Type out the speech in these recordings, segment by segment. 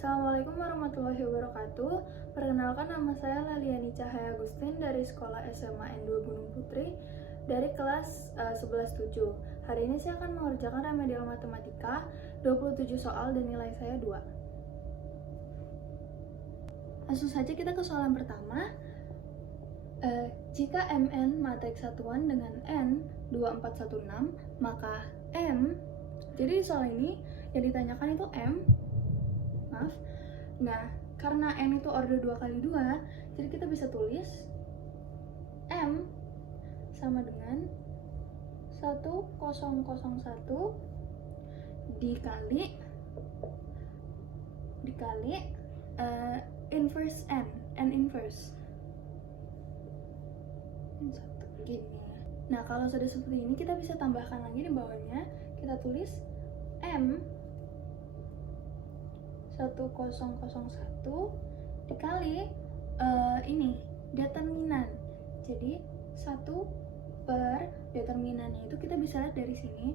Assalamualaikum warahmatullahi wabarakatuh. Perkenalkan, nama saya Laliani Cahaya Agustin dari Sekolah SMA N2 Gunung Putri dari kelas 11-7. Hari ini saya akan mengerjakan remedial matematika 27 soal dan nilai saya 2. Langsung saja kita ke soal yang pertama. Jika Mn matriks satuan dengan N 2416, maka M, jadi di soal ini yang ditanyakan itu M. Nah, karena N itu order 2 kali 2, jadi kita bisa tulis M sama dengan 1001 dikali inverse N inverse. Gini. Nah, kalau sudah seperti ini, kita bisa tambahkan lagi di bawahnya. Kita tulis M 1001 dikali ini determinan. Jadi 1 per determinannya itu kita bisa lihat dari sini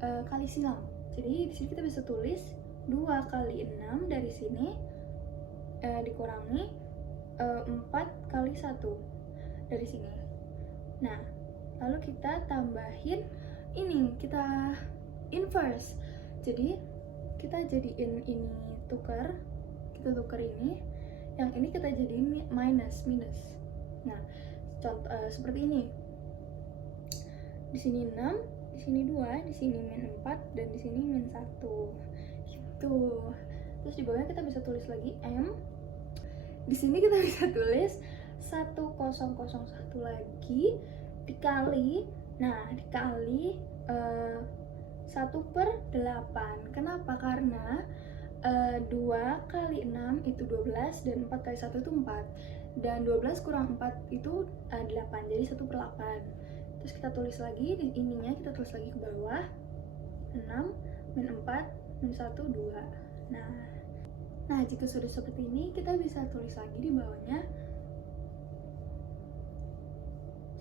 kali silang. Jadi di sini kita bisa tulis 2 kali 6 dari sini dikurangi 4 kali 1 dari sini. Nah, lalu kita tambahin ini, kita inverse. Jadi kita jadiin ini kita tukar ini, yang ini kita jadiin minus. Nah, contoh seperti ini. Di sini 6, di sini 2, di sini min 4, dan di sini min 1. Gitu. Terus di bawahnya kita bisa tulis lagi M. Di sini kita bisa tulis 1001 lagi dikali 1/8. Kenapa? Karena 2 kali 6 itu 12 dan 4 kali 1 itu 4, dan 12 kurang 4 itu 8, jadi 1/8. Terus kita tulis lagi di ininya, kita tulis lagi ke bawah 6 min 4 min 1 2. Nah, jika sudah seperti ini, kita bisa tulis lagi di bawahnya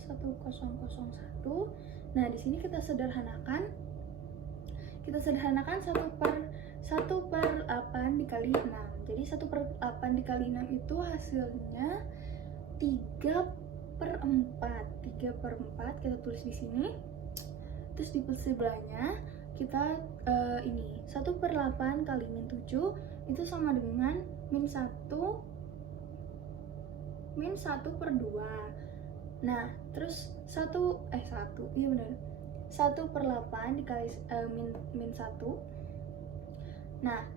1001. Nah, di sini kita sederhanakan 1/8 dikali 6. Jadi 1/8 dikali 6 itu hasilnya 3/4. 3/4 kita tulis di sini. Terus di sebelahnya kita ini 1/8 kali min 7 itu sama dengan min 1/2. Nah, terus 1/8 dikali min 1. Nah,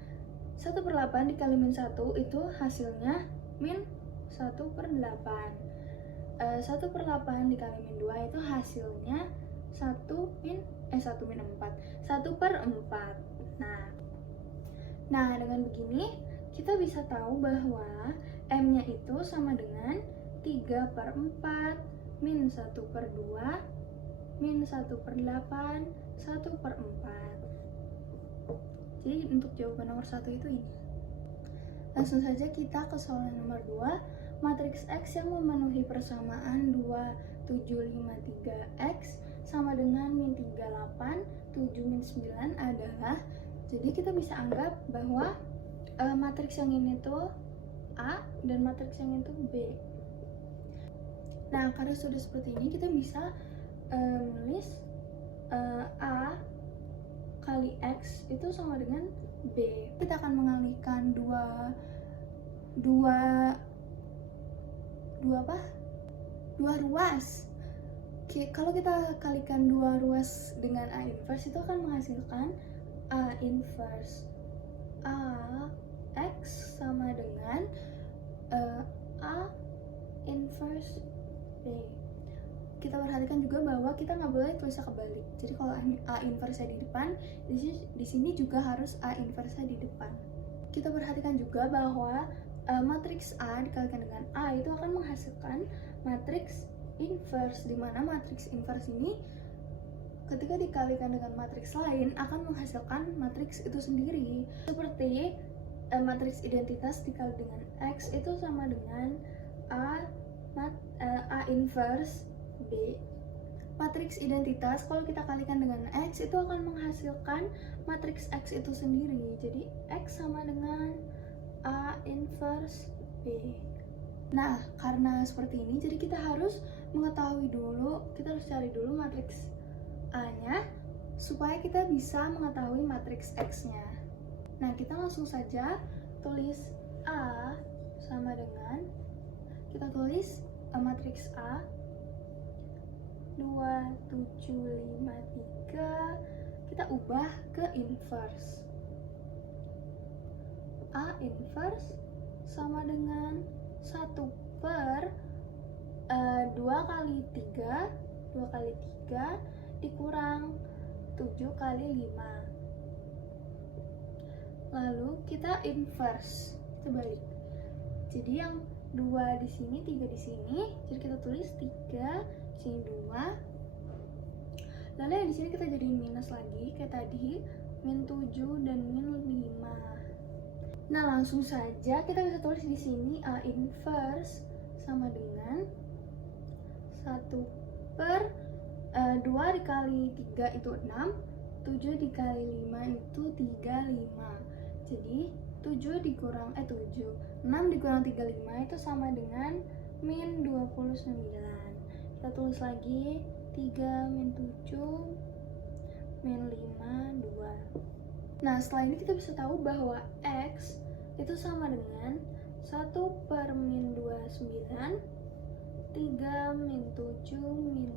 1/8 dikali min 1 itu hasilnya min 1/8. 1/8 dikali min 2 itu hasilnya 1 min 4. 1/4. Nah, dengan begini kita bisa tahu bahwa M-nya itu sama dengan 3/4 min 1/2 min 1/8 1/4. Jadi untuk jawaban nomor 1 itu ini. Langsung saja kita ke soal nomor 2. Matriks X yang memenuhi persamaan 2, 7, 5, 3X sama dengan min 38, 7, min 9 adalah, jadi kita bisa anggap bahwa matriks yang ini tuh A dan matriks yang itu B. Nah, karena sudah seperti ini, kita bisa menulis A kali X itu sama dengan B. Kita akan mengalihkan dua ruas. Kalau kita kalikan 2 ruas dengan A inverse, itu akan menghasilkan A inverse A X sama dengan A inverse B. Kita perhatikan juga bahwa kita nggak boleh tulisnya kebalik. Jadi kalau A inverse di depan, di sini juga harus A inverse di depan. Kita perhatikan juga bahwa matriks A dikalikan dengan A itu akan menghasilkan matriks inverse, di mana matriks inverse ini ketika dikalikan dengan matriks lain akan menghasilkan matriks itu sendiri. Seperti matriks identitas dikali dengan X itu sama dengan A inverse B. Matriks identitas kalau kita kalikan dengan X itu akan menghasilkan matriks X itu sendiri. Jadi X sama dengan A inverse B. Nah, karena seperti ini, jadi kita harus mengetahui dulu, kita harus cari dulu matriks A-nya, supaya kita bisa mengetahui matriks X-nya. Nah, kita langsung saja tulis A sama dengan, kita tulis matriks A 2, 7, 5, 3, kita ubah ke inverse. A inverse sama dengan 1 per 2 kali 3 dikurang 7 kali 5. Lalu kita inverse, kita balik. Jadi yang 2 di sini, 3 di sini, jadi kita tulis 3, di sini 2. Lalu yang di sini kita jadiin minus lagi kayak tadi, min 7 dan min 5. Nah, langsung saja kita bisa tulis di sini A inverse sama dengan 1 per 2 dikali 3 itu 6, 7 dikali 5 itu 35. Jadi 6 dikurang 35 itu sama dengan min 29. Kita tulis lagi 3 min 7 min 5, 2. Nah, setelah ini kita bisa tahu bahwa X itu sama dengan 1 per min 29, 3 min 7 min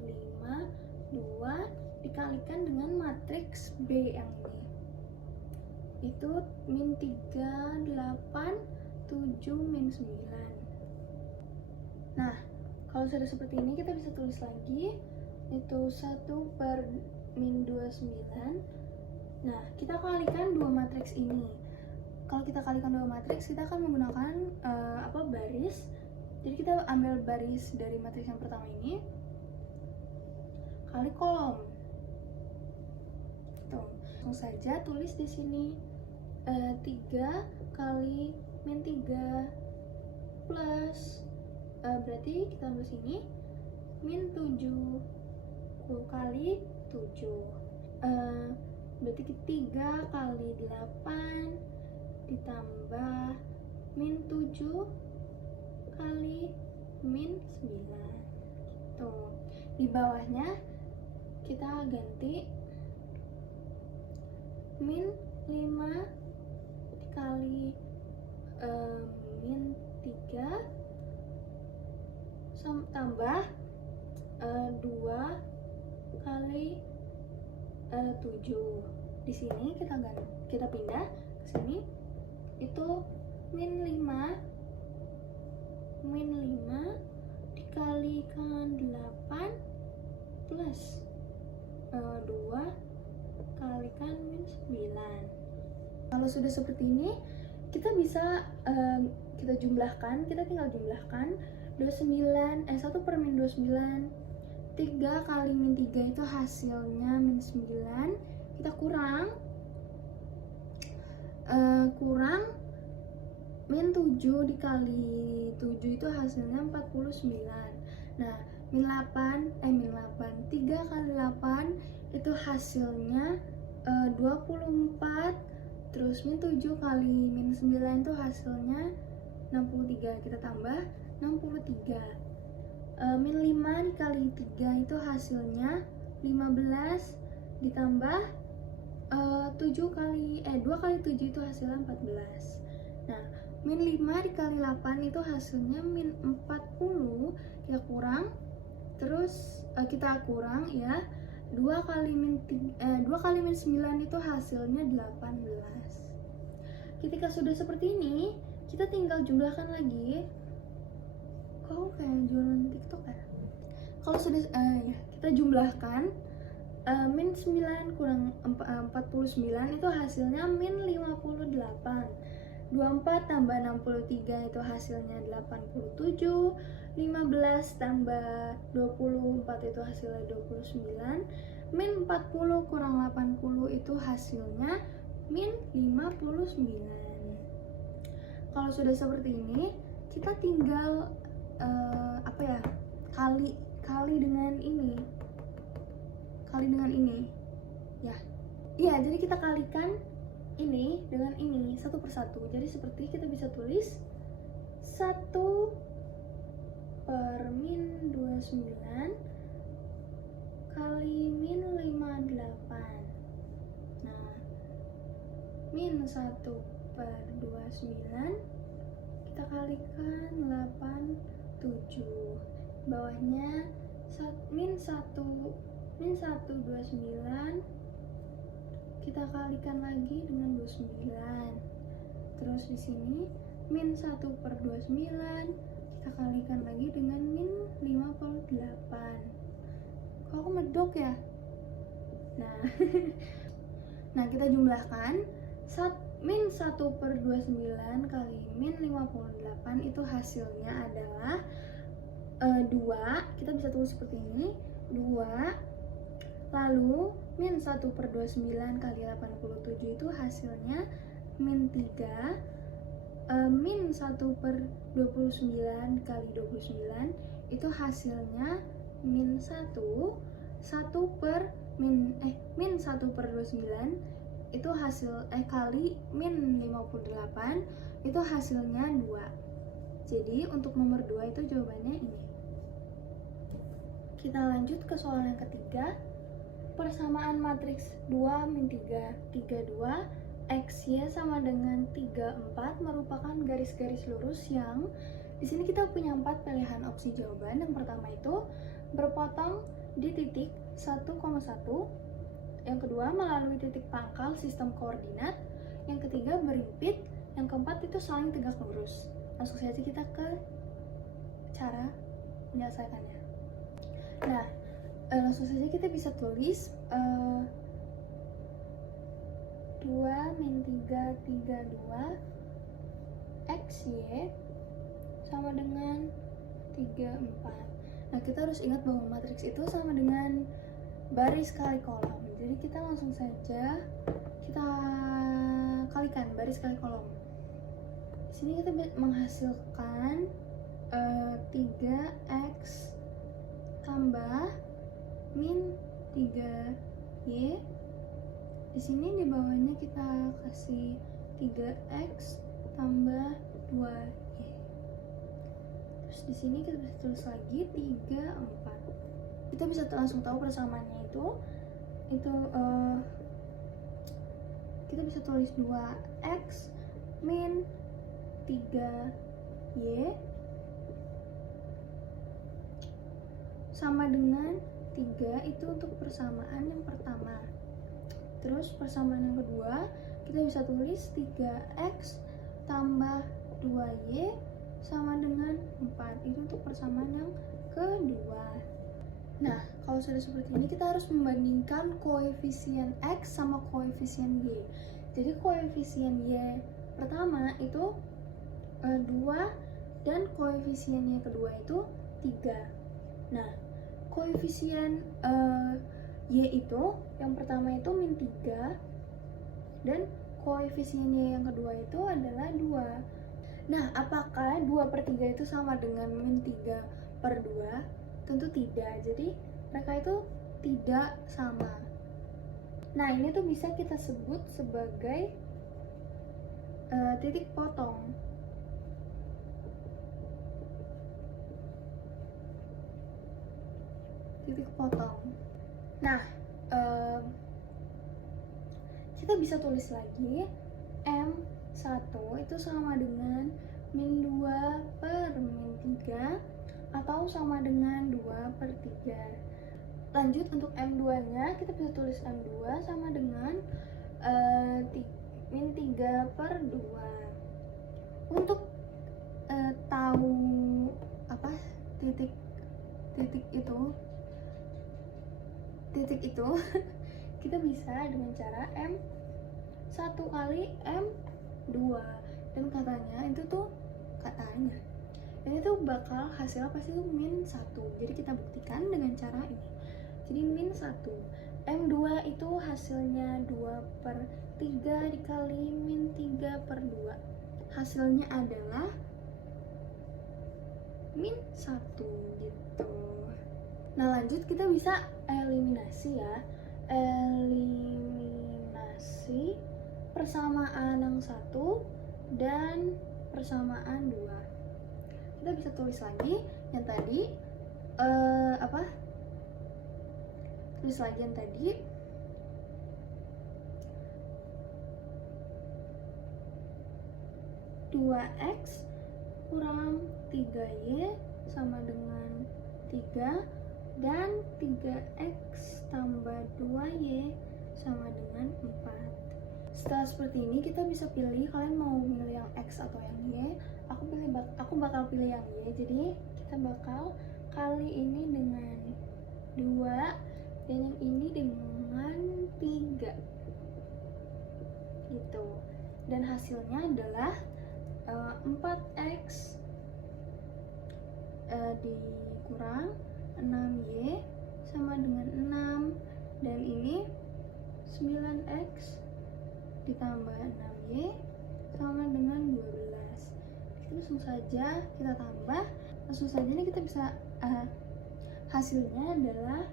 5, 2 dikalikan dengan matriks B yang ini. Itu min 3, 8, 7, min 9. Nah, kalau sudah seperti ini kita bisa tulis lagi, itu 1 per min 29. Nah, kita kalikan dua matriks ini. Kalau kita kalikan dua matriks, kita akan menggunakan baris. Jadi kita ambil baris dari matriks yang pertama ini kali kolom. Tuh, langsung saja tulis di sini 3 kali min 3 plus berarti kita ambil sini min 7 kali 7. Berarti 3 kali 8 ditambah min 7 kali min 9. Tuh, di bawahnya kita ganti min 5 dikali min 3 tambah 2 kali 7. Di sini kita pindah ke sini, itu min 5 dikalikan 8 plus 2 kalikan min 9. Kalau sudah seperti ini, kita bisa kita tinggal jumlahkan 1 per min 29, 3 kali min 3 itu hasilnya min 9, kita kurang min 7 dikali 7 itu hasilnya 49. Nah, min 8, 3 kali 8 itu hasilnya 24, terus min 7 kali min 9 itu hasilnya 63, kita tambah 63. Min 5 dikali 3 itu hasilnya 15, ditambah 2 kali 7 itu hasilnya 14. Nah, min 5 dikali 8 itu hasilnya min 40, kita kurang, terus kita kurang ya, 2 kali min 9 itu hasilnya 18. Ketika sudah seperti ini, kita tinggal jumlahkan lagi. Kok kayak jualan TikTok ya? Kalau sudah kita jumlahkan min 9 kurang 49 itu hasilnya min 58. 24 tambah 63 itu hasilnya 87. 15 tambah 24 itu hasilnya 29. Min 40 kurang 80 itu hasilnya min 59. Kalau sudah seperti ini, kita tinggal kali dengan ini. Kali dengan ini. Ya. Iya, jadi kita kalikan ini dengan ini satu persatu. Jadi seperti kita bisa tulis 1 per min 29 kali min 58. Nah, min 1 per 29 kita kalikan 87. Bawahnya min 129 kita kalikan lagi dengan 29. Terus di sini min 1 per 29 kita kalikan lagi dengan min 58. Kok aku medok ya? Nah, nah kita jumlahkan min 1 per 29 kali min 58 itu hasilnya adalah 2. Kita bisa tulis seperti ini, 2. Lalu min 1 per 29 kali 87 itu hasilnya min 3. Min 1 per 29 kali 29 itu hasilnya min 1. 1 per min 1 per 29 itu hasil kali min 58 itu hasilnya 2. Jadi untuk nomor 2 itu jawabannya ini. Kita lanjut ke soal yang ketiga. Persamaan matriks 2 min 3, 32, XY sama dengan 34 merupakan garis-garis lurus yang di sini kita punya 4 pilihan opsi jawaban. Yang pertama itu berpotong di titik 1,1, yang kedua melalui titik pangkal sistem koordinat, yang ketiga berimpit, yang keempat itu saling tegak lurus. Langsung saja kita ke cara menyelesaikannya. Nah, langsung saja kita bisa tulis 2 min 3, 32 XY sama dengan 34. Nah, kita harus ingat bahwa matriks itu sama dengan baris kali kolom. Jadi kita langsung saja kita kalikan baris kali kolom. Di sini kita menghasilkan 3x tambah min 3y. Di sini di bawahnya kita kasih 3x tambah 2y. Terus di sini kita bisa tulis lagi 3, 4. Kita bisa langsung tahu persamaannya itu kita bisa tulis 2x min 3y sama dengan 3 itu untuk persamaan yang pertama. Terus persamaan yang kedua kita bisa tulis 3x tambah 2y sama dengan 4. Itu untuk persamaan yang kedua. Nah, kalau sudah seperti ini kita harus membandingkan koefisien x sama koefisien y. Jadi koefisien y pertama itu 2 dan koefisien y kedua itu 3. Nah, koefisien y itu yang pertama itu min 3 dan koefisien y yang kedua itu adalah 2. Nah, apakah 2 per 3 itu sama dengan min 3 per 2? Tentu tidak, jadi mereka itu tidak sama. Nah, ini tuh bisa kita sebut sebagai titik potong. Titik potong. Nah, kita bisa tulis lagi M1 itu sama dengan min 2 per min 3 atau sama dengan 2 per 3. Lanjut untuk M2 nya kita bisa tulis M2 sama dengan min 3 per 2. Untuk tahu apa titik itu kita bisa dengan cara M1 kali M2 dan katanya ini tuh bakal hasilnya pasti itu min 1. Jadi kita buktikan dengan cara ini. Jadi min 1 M2 itu hasilnya 2 per 3 dikali min 3 per 2. Hasilnya adalah min 1 gitu. Nah, lanjut kita bisa eliminasi ya. Eliminasi persamaan yang 1 dan persamaan 2. Kita bisa tulis lagi yang tadi tulis lagi yang tadi 2x kurang 3y sama dengan 3 dan 3x tambah 2y sama dengan 4. Setelah seperti ini kita bisa pilih kalian mau milih yang x atau yang y. Aku bakal pilih yang y. Jadi kita bakal kali ini dengan 2 dan yang ini dengan 3 gitu. Dan hasilnya adalah 4x dikurang 6y sama dengan 6, dan ini 9x ditambah 6y sama dengan 12. Langsung saja kita tambah, langsung saja nih kita bisa hasilnya adalah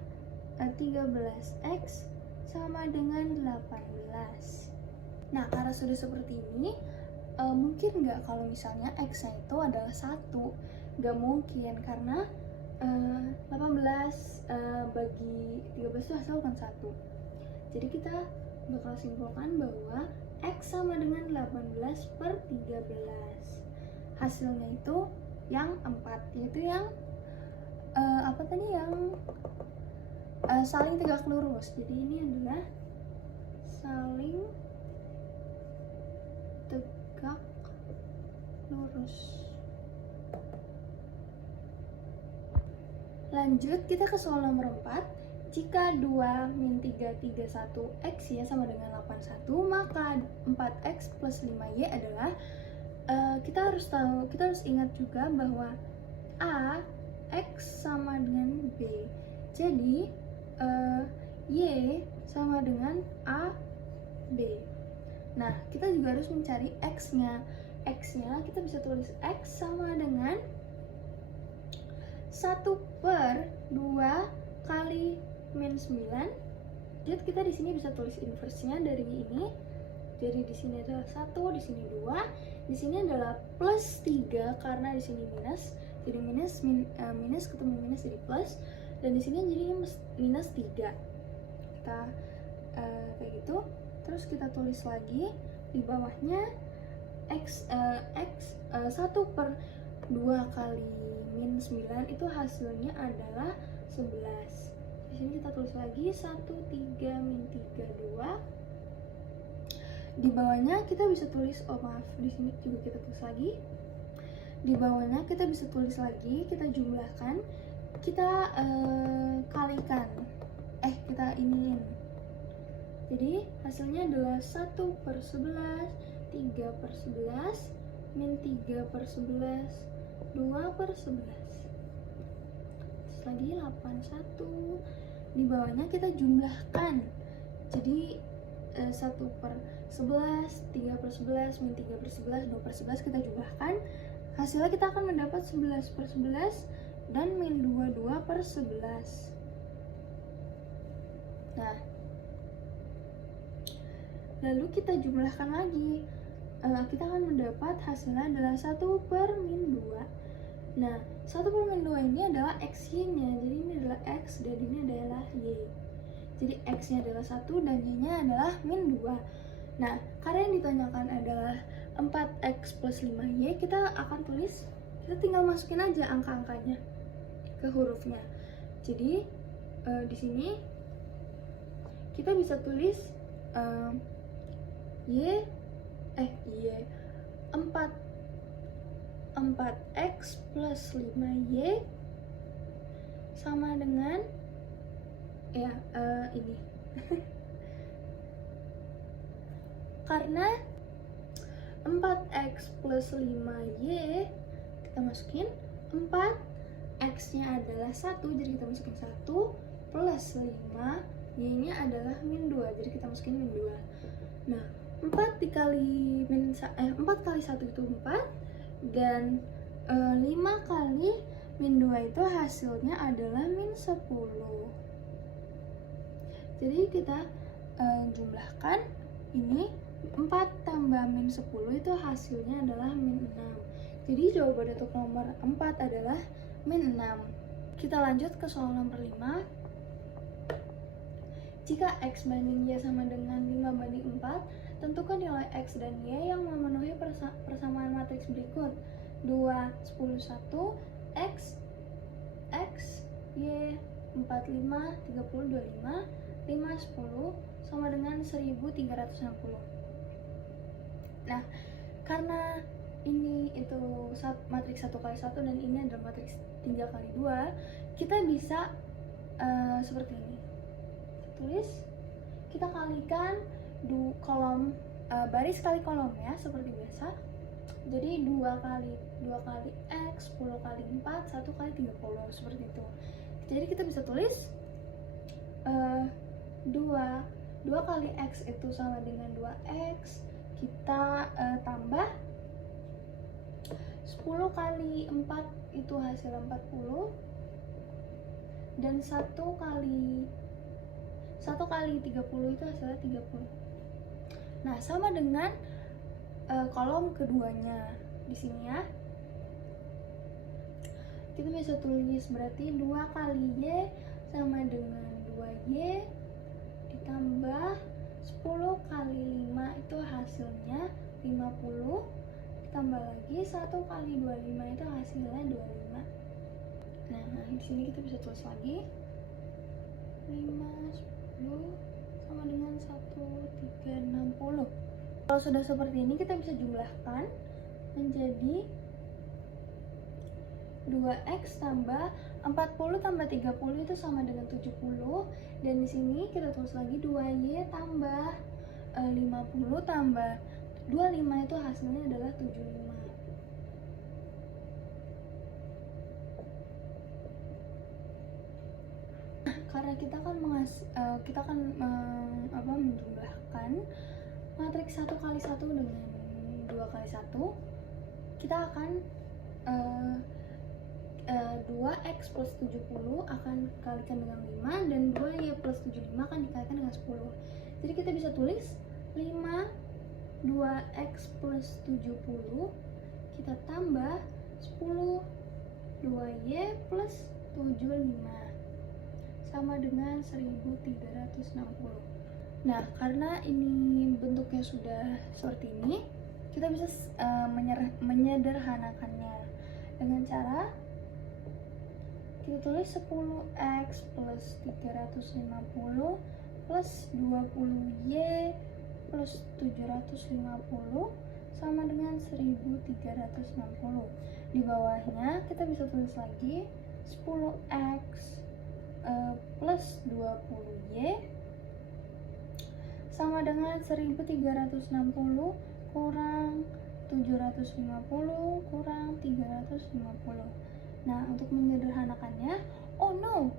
13x sama dengan 18. Nah, karena sudah seperti ini, mungkin nggak kalau misalnya x-nya itu adalah 1? Nggak mungkin, karena 18 bagi 13 itu hasil bukan 1. Jadi kita bakal simpulkan bahwa x sama dengan 18/13. Hasilnya itu yang 4, yaitu yang yang saling tegak lurus. Jadi ini adalah saling tegak lurus. Lanjut kita ke soal nomor 4. Jika 2 min 3 31 x y sama dengan 81, maka 4x plus 5y adalah kita harus ingat juga bahwa a x sama dengan b. Jadi y sama dengan a b. Nah, kita juga harus mencari x-nya. X-nya kita bisa tulis x sama dengan 1/2 kali min 9. Jadi kita di sini bisa tulis inversenya dari ini. Jadi di sini adalah 1, di sini 2, di sini adalah plus 3 karena di sini minus. Jadi minus ketemu minus jadi plus, dan di sini jadi minus 3. Kita kayak gitu. Terus kita tulis lagi di bawahnya x 1/2 kali min 9 itu hasilnya adalah 11. Di sini kita tulis lagi 1/3 min 3 2. Di bawahnya kita bisa tulis, di sini juga kita tulis lagi. Di bawahnya kita bisa tulis lagi, kita jumlahkan, kita kalikan, kita iniin. Jadi hasilnya adalah 1/11, 3/11, min 3/11, 2/11. Terus lagi 81. Di bawahnya kita jumlahkan. Jadi 1/11, 3/11, min 3/11, 2/11 kita jumlahkan. Hasilnya kita akan mendapat 11/11 dan min 2/11. Nah, lalu kita jumlahkan lagi. Kita akan mendapat hasilnya adalah 1/min2. Nah, 1/min2 ini adalah x-y-nya. Jadi ini adalah x dan ini adalah y. Jadi x-nya adalah 1 dan y-nya adalah min 2. Nah, karena yang ditanyakan adalah 4x plus 5y, kita akan tulis, kita tinggal masukin aja angka-angkanya ke hurufnya. Jadi di sini kita bisa tulis 4x plus 5y sama dengan ini. Karena 4x plus 5y kita masukin 4, x-nya adalah 1, jadi kita masukin 1, plus 5, y-nya adalah min 2, jadi kita masukin min 2. Nah, 4 kali 1 itu 4, dan 5 kali min 2 itu hasilnya adalah min 10. Jadi kita jumlahkan ini 4 tambah min 10 itu hasilnya adalah min 6. Jadi jawaban untuk nomor 4 adalah min 6. Kita lanjut ke soal nomor 5. Jika X banding Y sama dengan 5 banding 4, tentukan nilai X dan Y yang memenuhi persamaan matriks berikut. 2, 10, 1, X, X, Y, 4, 5, 30, 25, 5, 10, sama dengan 1360. Nah, karena ini itu matriks 1 kali 1 dan ini adalah matriks 3 kali 2, kita bisa seperti ini. Tulis, kita kalikan kolom, baris kali kolom ya, seperti biasa. Jadi 2 kali X, 10 kali 4, 1 kali 30, seperti itu. Jadi kita bisa tulis 2 kali X itu sama dengan 2X, kita tambah 10 kali 4 itu hasil 40, dan 1 kali 30 itu hasilnya 30. Nah, sama dengan kolom keduanya di sini ya. Kita bisa tulis berarti 2 kali Y sama dengan 2Y ditambah 10 kali 5 itu hasilnya 50, ditambah lagi 1 kali 25 itu hasilnya 25. Nah, di sini kita bisa tulis lagi 5, 10 sama dengan 1360. Kalau sudah seperti ini, kita bisa jumlahkan menjadi 2X tambah 40 tambah 30 itu sama dengan 70, dan di sini kita tulis lagi 2Y tambah 50 tambah 25 itu hasilnya adalah 75. Karena kita kan menjumlahkan matriks 1 kali 1 dengan 2 kali 1, kita akan 2X plus 70 akan dikalikan dengan 5, dan 2Y plus 75 akan dikalikan dengan 10. Jadi kita bisa tulis 5 2X plus 70, kita tambah 10 2Y plus 75 sama dengan 1360. Nah, karena ini bentuknya sudah seperti ini, kita bisa menyederhanakannya dengan cara kita tulis 10X plus 350 plus 20Y plus 750 sama dengan 1360. Di bawahnya kita bisa tulis lagi 10X plus 20Y sama dengan 1360 kurang 750 kurang 350. Nah, untuk menyederhanakannya, oh no,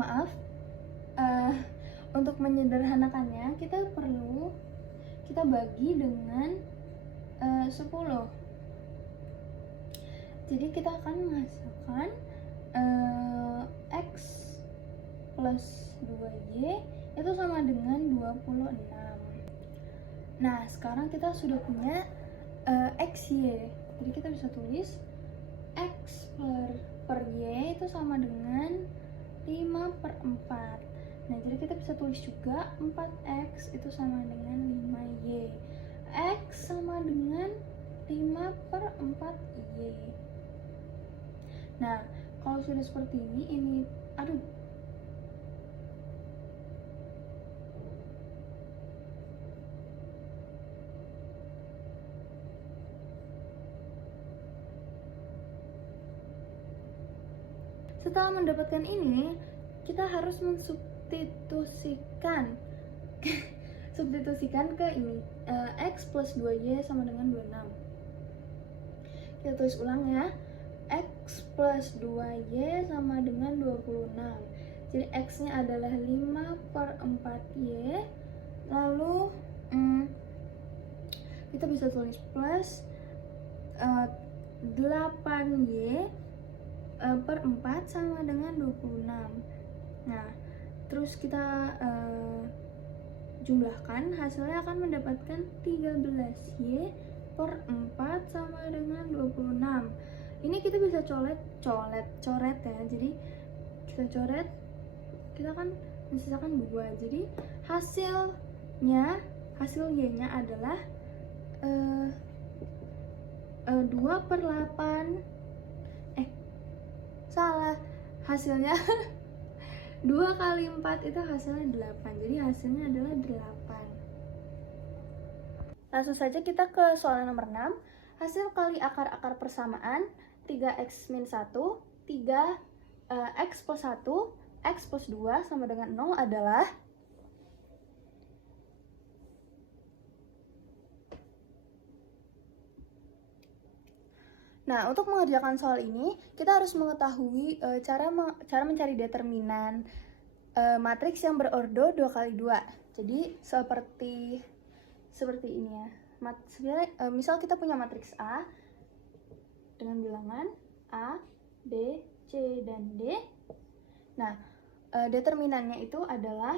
maaf, untuk menyederhanakannya kita bagi dengan 10. Jadi kita akan menghasilkan X plus 2Y itu sama dengan 26. Nah, sekarang kita sudah punya XY, jadi kita bisa tulis X per Y itu sama dengan 5/4. Nah, jadi kita bisa tulis juga 4X itu sama dengan 5Y. X sama dengan 5/4Y. Nah, kalau sudah seperti ini setelah mendapatkan ini, kita harus mensubstitusikan ke ini, X plus 2Y sama dengan 26. Kita tulis ulang ya. X plus 2Y sama dengan 26. Jadi X-nya adalah 5/4Y. Lalu kita bisa tulis plus 8Y per 4 sama dengan 26. Nah, terus kita jumlahkan, hasilnya akan mendapatkan 13Y per 4 sama dengan 26. Ini kita bisa coret ya. Jadi kita coret, kita kan menyisakan 2. Jadi hasil Y-nya adalah 2/8. Salah. Hasilnya 2 kali 4 itu hasilnya 8. Jadi hasilnya adalah 8. Langsung saja kita ke soal nomor 6. Hasil kali akar-akar persamaan 3x-1, 3x plus 1, x plus 2 sama dengan 0 adalah. Nah, untuk mengerjakan soal ini, kita harus mengetahui cara mencari determinan matriks yang berordo 2x2. Jadi, seperti ini ya. Misal kita punya matriks A dengan bilangan A, B, C, dan D. Nah, determinannya itu adalah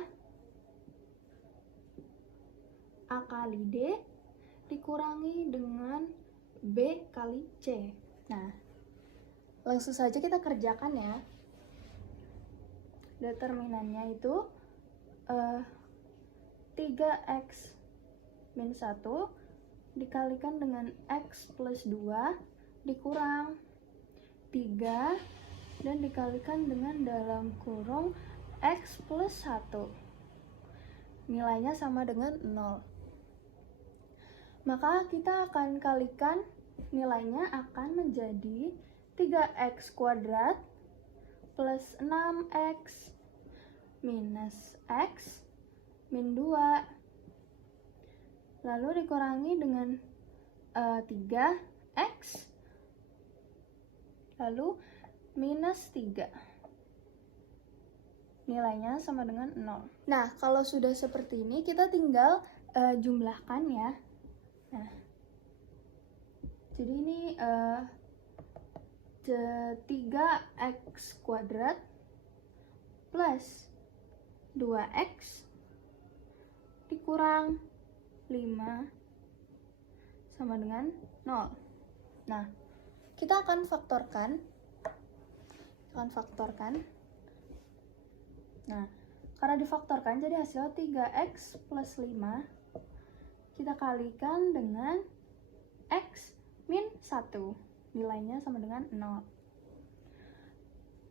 A kali D dikurangi dengan B kali C. Nah, langsung saja kita kerjakan ya. Determinannya itu 3x min 1 dikalikan dengan x plus 2 dikurang 3 dan dikalikan dengan dalam kurung x plus 1. Nilainya sama dengan 0. Maka kita akan kalikan, nilainya akan menjadi 3x kuadrat plus 6x minus x min 2, lalu dikurangi dengan 3x, lalu minus 3. Nilainya sama dengan 0. Nah, kalau sudah seperti ini, kita tinggal jumlahkan ya. Nah, jadi ini 3x kuadrat plus 2x dikurang 5 sama dengan 0. Nah, kita akan faktorkan. Nah, karena difaktorkan jadi hasil 3x plus 5 kita kalikan dengan x min 1. Nilainya sama dengan 0.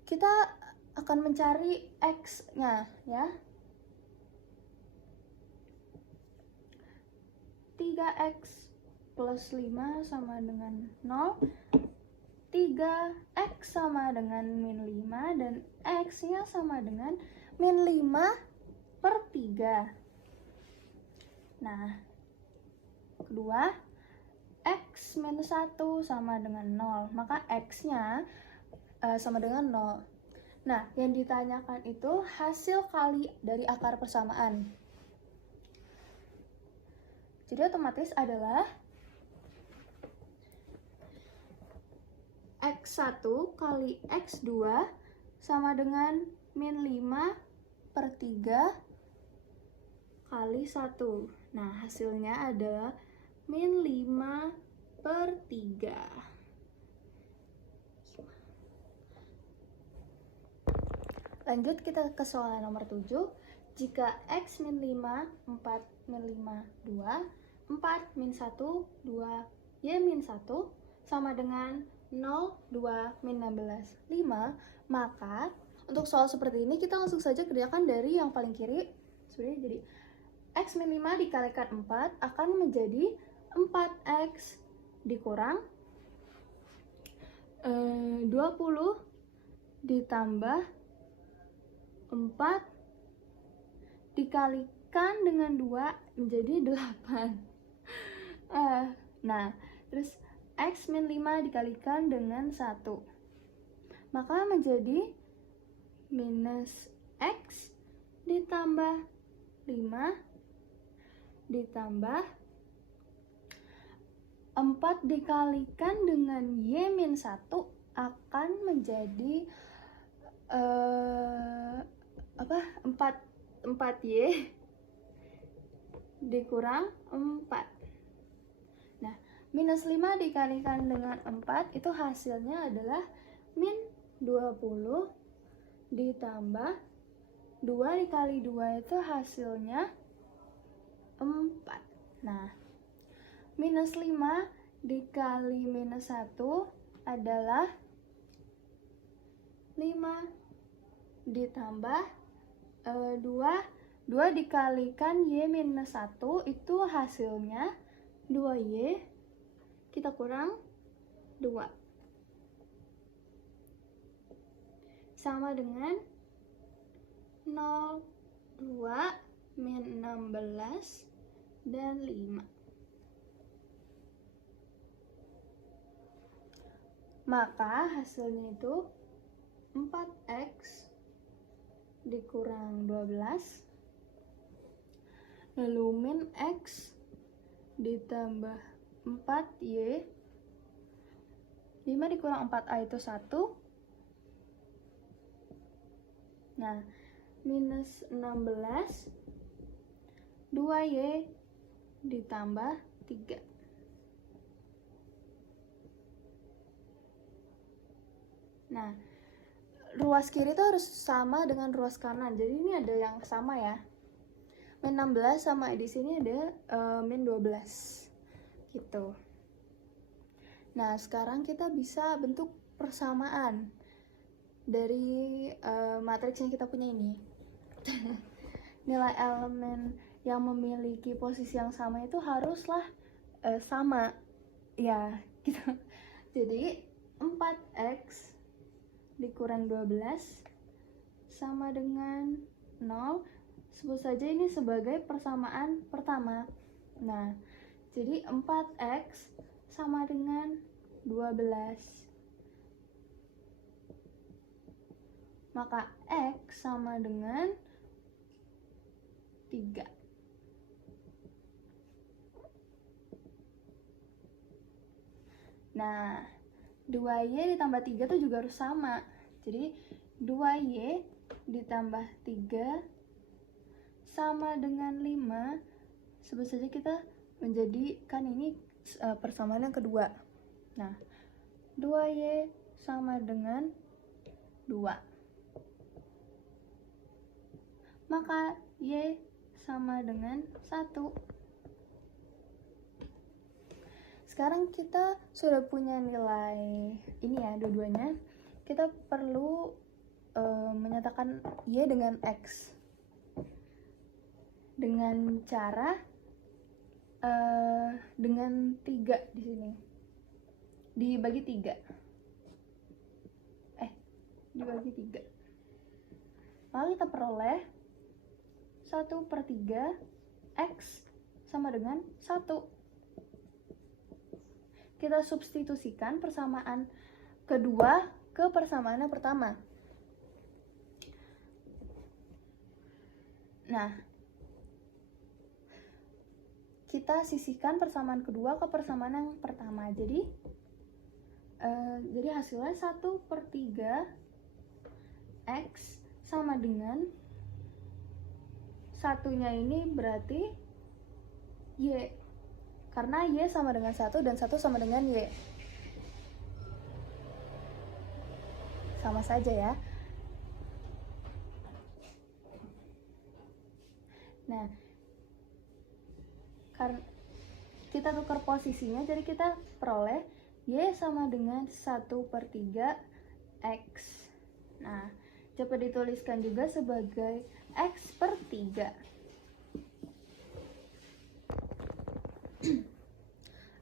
Kita akan mencari x-nya ya. 3x plus 5 sama dengan 0. 3x sama dengan min 5 dan x-nya sama dengan min 5 per 3. Nah, kedua, x minus 1 sama dengan 0, maka x-nya sama dengan 0. Nah, yang ditanyakan itu hasil kali dari akar persamaan. Jadi otomatis adalah x1 kali x2 sama dengan min 5 per 3 kali 1. Nah, hasilnya adalah min 5 per 3. Lanjut kita ke soal nomor 7. Jika x min 5, 4 min 5, 2, 4 min 1, 2, y min 1 sama dengan 0, 2, min 16, 5, maka untuk soal seperti ini kita langsung saja kerjakan dari yang paling kiri. Jadi x min 5 dikalikan 4 akan menjadi 4x dikurang 20 ditambah 4 dikalikan dengan 2 menjadi 8. Nah, terus X min 5 dikalikan dengan 1. Maka menjadi minus X ditambah 5 ditambah 4 dikalikan dengan Y min 1 akan menjadi 4Y dikurang 4. Nah, minus 5 dikalikan dengan 4 itu hasilnya adalah min 20 ditambah 2 dikali 2 itu hasilnya 4. Nah, minus 5 dikali minus 1 adalah 5 ditambah 2 dikalikan Y minus 1 itu hasilnya 2Y, kita kurang 2 sama dengan 0, 2, min 16 dan 5. Maka hasilnya itu 4X dikurang 12 lalu min X ditambah 4Y, 5 dikurang 4A itu 1. Nah, minus 16 2Y ditambah 3. Nah, ruas kiri itu harus sama dengan ruas kanan. Jadi ini ada yang sama ya. Min 16 sama di sini ada min 12. Gitu. Nah, sekarang kita bisa bentuk persamaan dari matriks yang kita punya ini. Nilai elemen yang memiliki posisi yang sama itu haruslah sama. Ya, gitu. Jadi 4X dikurang 12 sama dengan 0. Sebut saja ini sebagai persamaan pertama. Nah, jadi 4X sama dengan 12. Maka X sama dengan 3. Nah, 2Y ditambah 3 itu juga harus sama. Jadi 2Y ditambah 3 sama dengan 5. Sebut saja kita menjadikan ini persamaan yang kedua. Nah, 2Y sama dengan 2. Maka Y sama dengan 1. Sekarang kita sudah punya nilai ini ya, dua-duanya. Kita perlu menyatakan Y dengan X dengan cara dengan 3 di sini dibagi 3 dibagi 3. Lalu kita peroleh 1/3 X sama dengan 1. Kita substitusikan persamaan kedua ke persamaan yang pertama. Nah, kita sisihkan persamaan kedua ke persamaan yang pertama. Jadi hasilnya 1/3 X sama dengan satunya ini berarti Y. Karena Y sama dengan 1 dan 1 sama dengan Y. Sama saja ya. Nah, karena kita tukar posisinya, jadi kita peroleh Y sama dengan 1/3 X. Nah, dapat dituliskan juga sebagai X/3.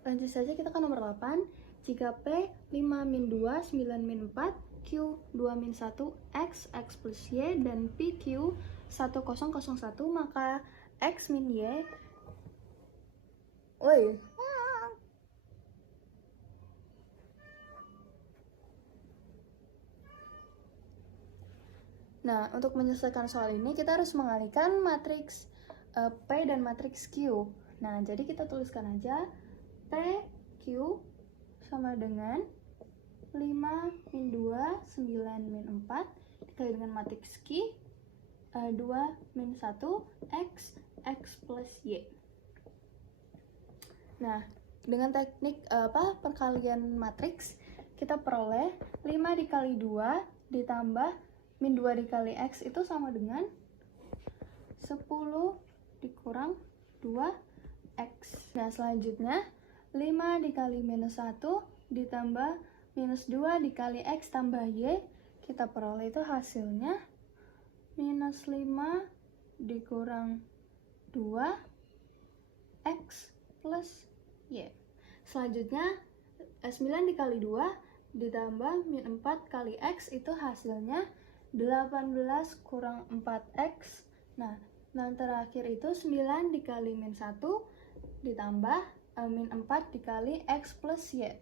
Lanjut saja kita ke nomor 8. Jika P 5-2, 9-4, Q 2-1, X plus Y, dan PQ 1001, maka X min Y Nah, untuk menyelesaikan soal ini kita harus mengalihkan matriks P dan matriks Q. Nah, jadi kita tuliskan aja P, Q sama dengan 5 min 2, 9 min 4 dikali dengan matriks Q 2 min 1, X, X plus Y. Nah, dengan teknik perkalian matriks, kita peroleh 5 dikali 2 ditambah min 2 dikali X itu sama dengan 10 dikurang 2X. Nah, selanjutnya 5 dikali minus 1 ditambah minus 2 dikali X tambah Y, kita peroleh itu hasilnya minus 5 dikurang 2X plus Y. Selanjutnya 9 dikali 2 ditambah min 4 kali X itu hasilnya 18 kurang 4X. Nah, yang terakhir itu 9 dikali min 1 ditambah min 4 dikali X plus Y.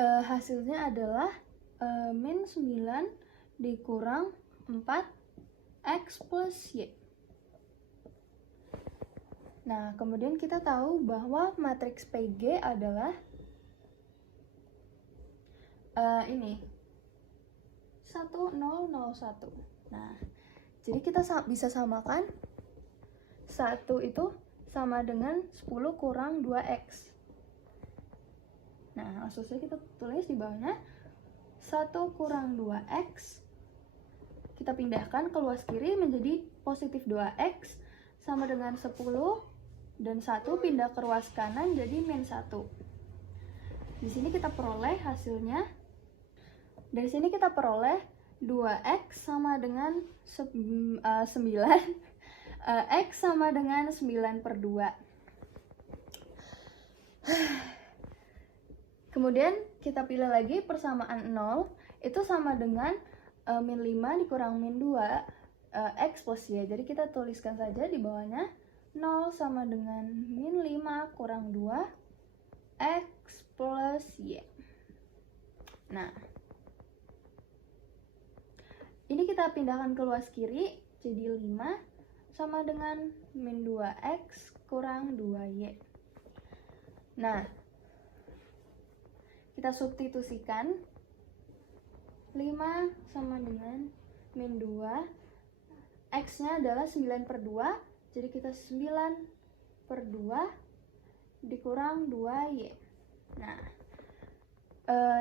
Hasilnya adalah min 9 dikurang 4X plus Y. Nah, kemudian kita tahu bahwa matriks PG adalah ini 1, 0, 0, 1. Nah, jadi kita bisa samakan 1 itu sama dengan 10 kurang 2X. Nah, langsung saja kita tulis di bawahnya 1 kurang 2X. Kita pindahkan ke luas kiri menjadi positif 2X sama dengan 10 dan 1 pindah ke ruas kanan jadi min 1. Di sini kita peroleh hasilnya. Dari sini kita peroleh 2X sama dengan 9 X sama dengan 9 per 2. Kemudian kita pilih lagi persamaan 0 itu sama dengan min 5 dikurang min 2 X plus Y. Jadi kita tuliskan saja di bawahnya 0 sama dengan min 5 kurang 2 X plus Y. Nah, ini kita pindahkan ke luas kiri jadi 5 sama dengan min 2X kurang 2Y. Nah, kita substitusikan 5 sama dengan min 2, X-nya adalah 9 per 2, jadi kita 9 per 2 dikurang 2Y. Nah,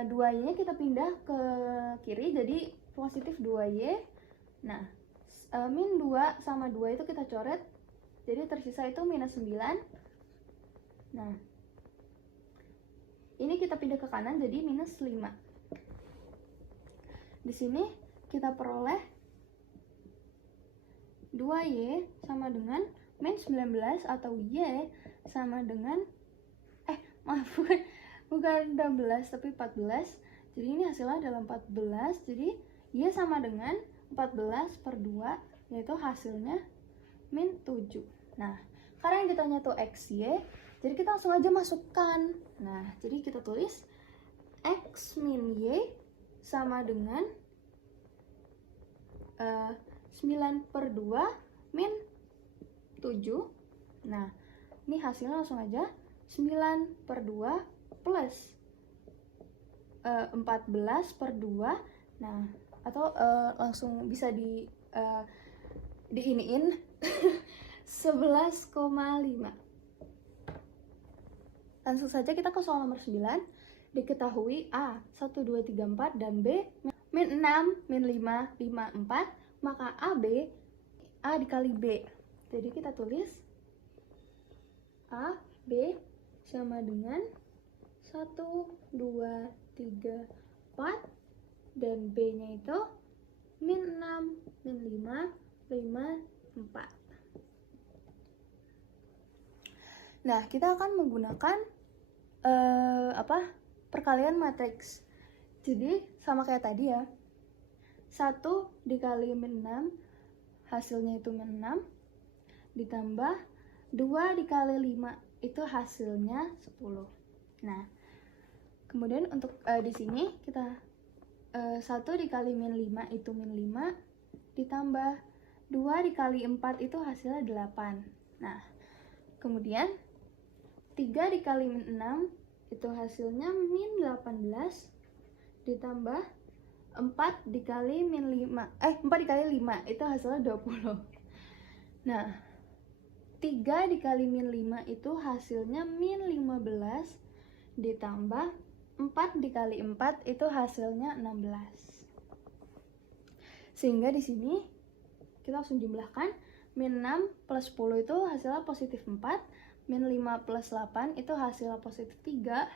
2Y-nya kita pindah ke kiri, jadi positif 2Y. Nah, min 2 sama 2 itu kita coret, jadi tersisa itu minus 9. Nah, ini kita pindah ke kanan jadi minus 5. Di sini kita peroleh 2Y sama dengan min 19 atau Y sama dengan bukan 16 tapi 14. Jadi ini hasilnya adalah 14. Jadi Y sama dengan 14 per 2, yaitu hasilnya min 7. Nah, karena yang ditanya tuh XY, jadi kita langsung aja masukkan. Nah, jadi kita tulis X min Y sama dengan 9 per 2 min 7. Nah, ini hasilnya langsung aja 9 per 2 plus 14 per 2. Nah, atau langsung bisa diiniin 11,5. Langsung saja kita ke soal nomor 9. Diketahui A 1, 2, 3, 4 dan B min 6, min 5, 5, 4, maka A dikali B. Jadi kita tulis A, B sama dengan 1, 2, 3, 4 dan B-nya itu min 6, min 5, 5, 4. Nah, kita akan menggunakan perkalian matriks. Jadi sama kayak tadi ya. 1 dikali min 6 hasilnya itu min 6 ditambah 2 dikali 5 itu hasilnya 10. Nah, kemudian untuk di sini kita 1 dikali min 5 itu min 5, ditambah 2 dikali 4 itu hasilnya 8. Nah, kemudian 3 dikali min 6 itu hasilnya min 18, ditambah 4 dikali min 5, 4 dikali 5 itu hasilnya 20. Nah, 3 dikali min 5 itu hasilnya min 15, ditambah 4 dikali 4 itu hasilnya 16. Sehingga di sini kita langsung jumlahkan, min 6 plus 10 itu hasilnya positif 4, min 5 plus 8 itu hasilnya positif 3,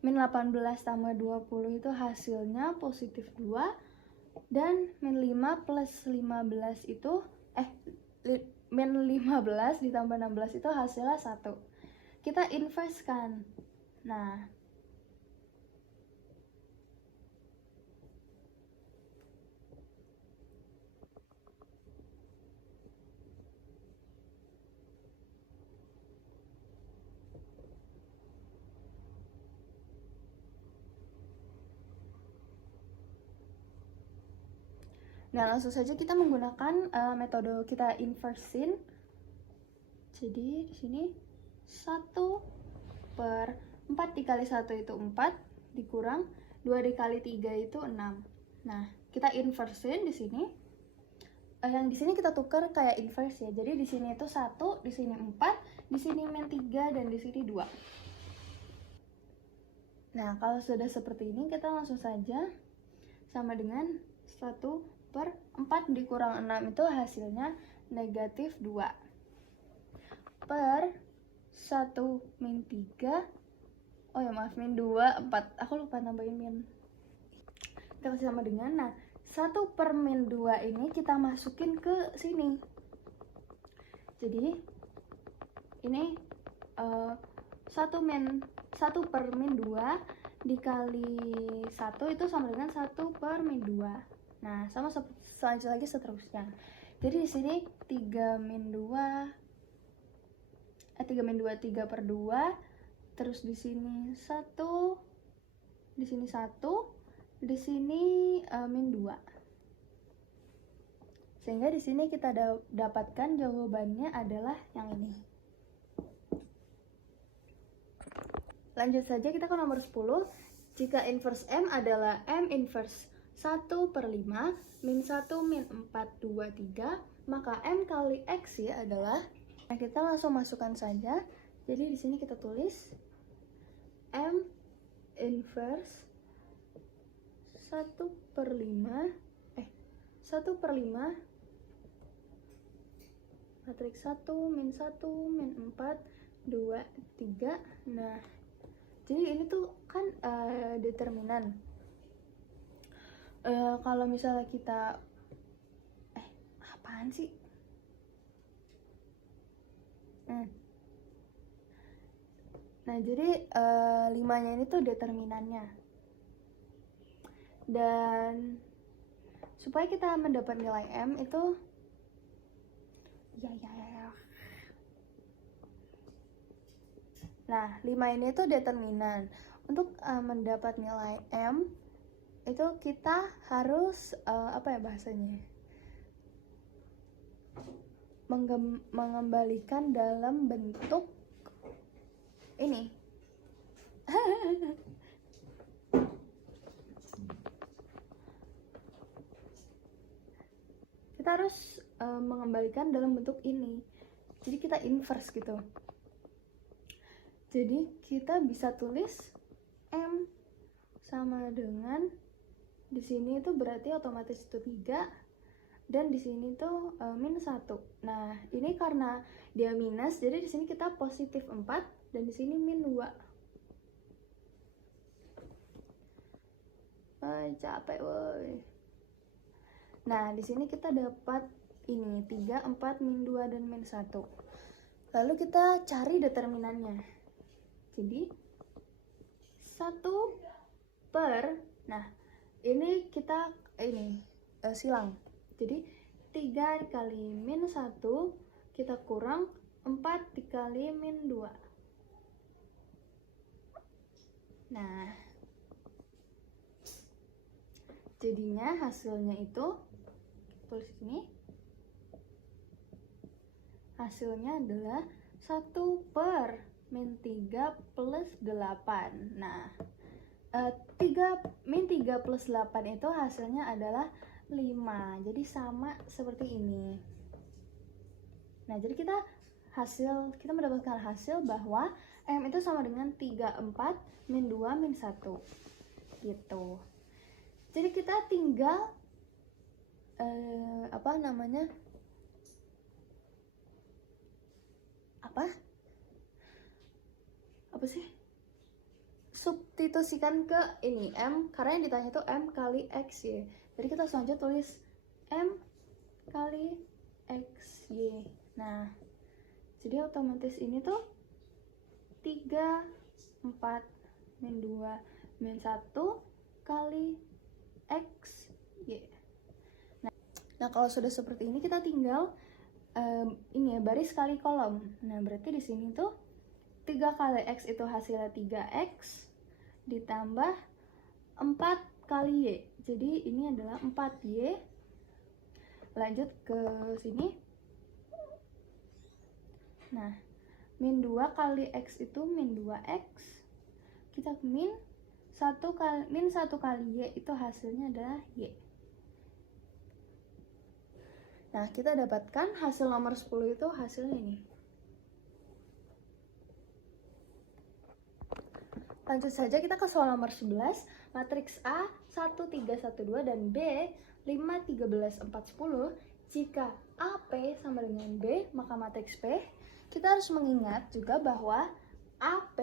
min 18 tambah 20 itu hasilnya positif 2, dan min 5 plus 15 itu, min 15 ditambah 16 itu hasilnya 1. Kita inverse kan. Nah, langsung saja kita menggunakan metode kita inversin. Jadi di sini 1 per 4 dikali 1 itu 4, dikurang 2 dikali 3 itu 6. Nah, kita inversin di sini. Yang di sini kita tukar kayak inverse ya. Jadi di sini itu 1, di sini 4, di sini min 3, dan di sini 2. Nah, kalau sudah seperti ini, kita langsung saja sama dengan 1 per 4 dikurang 6 itu hasilnya negatif 2. Per 1 min 3, min 2, 4. Aku lupa nambahin min. Kita kasih sama dengan, nah, 1 per min 2 ini kita masukin ke sini. Jadi, ini 1 per min 2 dikali 1 itu sama dengan 1 per min 2. Nah, sama selanjutnya lagi seterusnya. Jadi di sini 3 min 2, 3 per 2, terus di sini 1, di sini 1, di sini min 2. Sehingga di sini kita dapatkan jawabannya adalah yang ini. Lanjut saja kita ke nomor 10. Jika inverse M adalah M inverse 1 per 5 min 1 min 4, 2, 3, maka M kali X ya adalah, nah kita langsung masukkan saja. Jadi di sini kita tulis M inverse 1 per 5 matriks 1 min 1 min 4, 2, 3. Nah, jadi ini tuh kan determinan. Kalau misalnya kita apaan sih? Nah, jadi 5-nya ini tuh determinannya. Dan supaya kita mendapat nilai M itu Nah, 5 ini tuh determinan. Untuk mendapat nilai M itu kita harus mengembalikan dalam bentuk ini. Kita harus mengembalikan dalam bentuk ini. Jadi kita inverse gitu. Jadi kita bisa tulis M sama dengan, di sini itu berarti otomatis itu 3, dan di sini tuh min 1. Nah, ini karena dia minus, jadi di sini kita positif 4, dan di sini min 2. Capek woi. Nah, di sini kita dapat ini 3, 4, min 2, dan min 1. Lalu kita cari determinannya. Jadi 1 per, nah ini kita silang. Jadi 3 dikali min 1 kita kurang 4 dikali min 2. Nah, Jadinya hasilnya itu, tulis ini, hasilnya adalah 1/-3 plus 8. Nah, 3 plus 8 itu hasilnya adalah 5. Jadi sama seperti ini. Nah, jadi kita mendapatkan hasil bahwa M itu sama dengan 34 min 2 min 1. Gitu. Jadi kita tinggal substitusikan ke ini M, karena yang ditanya itu M kali X Y. Jadi kita selanjutnya tulis M kali X Y. Nah, jadi otomatis ini tuh 3, 4, min 2, min 1 kali X Y. Nah, kalau sudah seperti ini kita tinggal ini ya, baris kali kolom. Nah, berarti di sini tuh 3 kali X itu hasilnya 3X ditambah 4 kali Y. Jadi ini adalah 4Y. Lanjut ke sini. Nah, min 2 kali X itu min 2X. Kita min 1 kali Y itu hasilnya adalah Y. Nah, kita dapatkan hasil nomor 10 itu hasilnya ini. Lanjut saja kita ke soal nomor 11. Matriks A 1, 3, 1, 2 dan B 5, 13, 4, 10. Jika AP sama dengan B, maka matriks P. Kita harus mengingat juga bahwa AP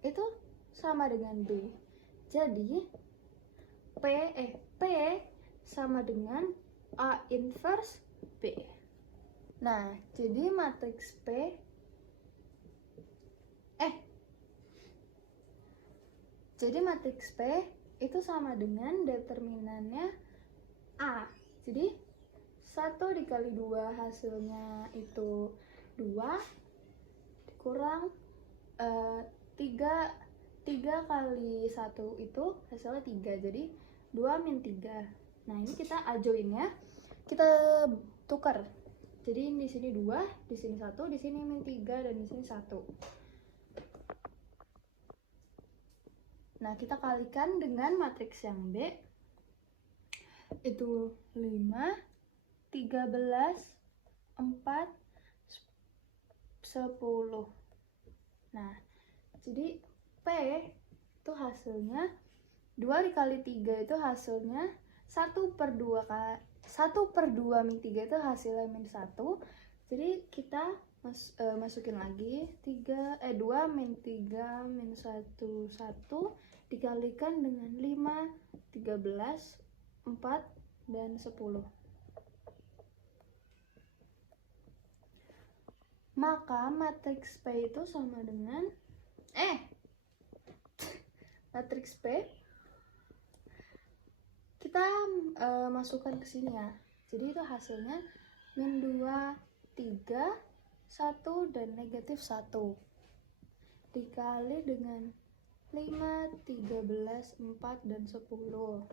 itu sama dengan B. Jadi P sama dengan A inverse B. Nah, jadi matriks P Jadi matriks P itu sama dengan determinannya A. Jadi 1 dikali 2 hasilnya itu 2 kurang 3 kali 1 itu hasilnya 3. Jadi 2 min 3. Nah, ini kita ajoin ya. Kita tukar. Jadi di sini 2, di sini 1, di sini min 3 dan di sini 1. Nah, kita kalikan dengan matriks yang B, itu 5, 13, 4, 10. Nah, jadi P itu hasilnya 2 dikali 3 itu hasilnya 1/2 min 3 itu hasilnya min 1. Jadi kita masukin lagi 2 min 3 min 1 dikalikan dengan 5, 13, 4, dan 10. Maka matriks P itu sama dengan matriks P kita masukkan ke sini ya. Jadi itu hasilnya min 2, 3, 1, dan negatif 1 dikali dengan 5, 13, 4, dan 10.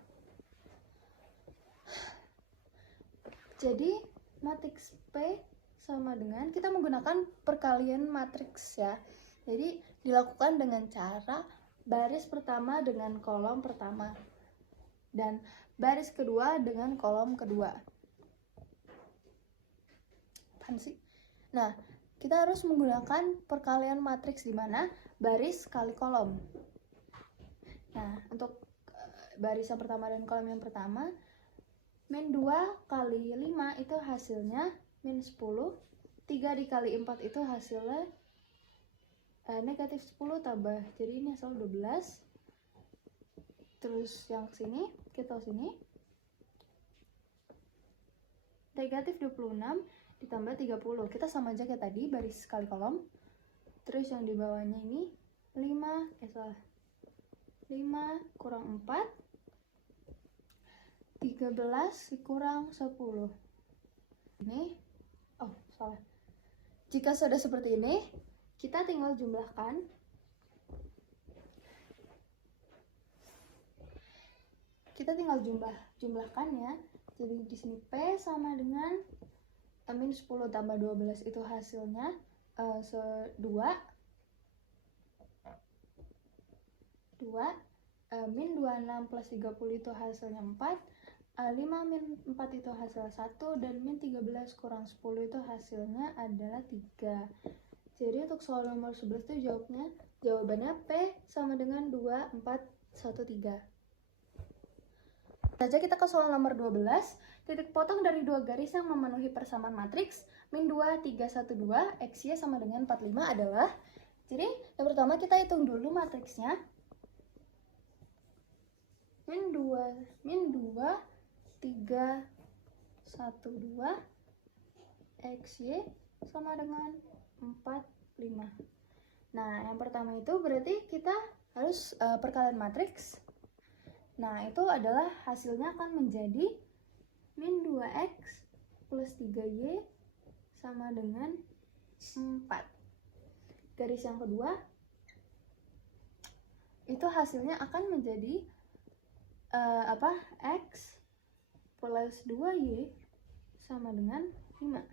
Jadi matriks P sama dengan, kita menggunakan perkalian matriks ya. Jadi dilakukan dengan cara baris pertama dengan kolom pertama dan baris kedua dengan kolom kedua. Apaan sih? Nah, kita harus menggunakan perkalian matriks di mana baris kali kolom. Nah, untuk baris yang pertama dan kolom yang pertama, min 2 kali 5 itu hasilnya min 10. 3 dikali 4 itu hasilnya negatif 10 tambah. Jadi ini hasil 12. Terus yang sini, kita sini. Negatif 26 ditambah 30. Kita sama aja kayak tadi, baris kali kolom. Terus yang di bawahnya ini 5 kurang 4, 13 kurang 10. Ini, salah. Jika sudah seperti ini, kita tinggal jumlahkan. kita tinggal jumlahkan ya. Jadi di sini P sama dengan min 10 tambah 12 itu hasilnya 2 min 26 plus 30 itu hasilnya 4, 5 min 4 itu hasil 1, dan min 13 kurang 10 itu hasilnya adalah 3. Jadi untuk soal nomor 11 itu jawabannya P sama dengan 2, 4, 1, 3. Saja kita ke soal nomor 12. Titik potong dari dua garis yang memenuhi persamaan matriks min 2, 3, 1, 2, XY sama dengan 45 adalah. Jadi yang pertama kita hitung dulu matriksnya. Min 2, 3, 1, 2, XY sama dengan 4, 5. Nah, yang pertama itu berarti kita harus perkalian matriks. Nah, itu adalah hasilnya akan menjadi min 2x plus 3y sama dengan 4. Garis yang kedua, itu hasilnya akan menjadi x plus 2y sama dengan 5.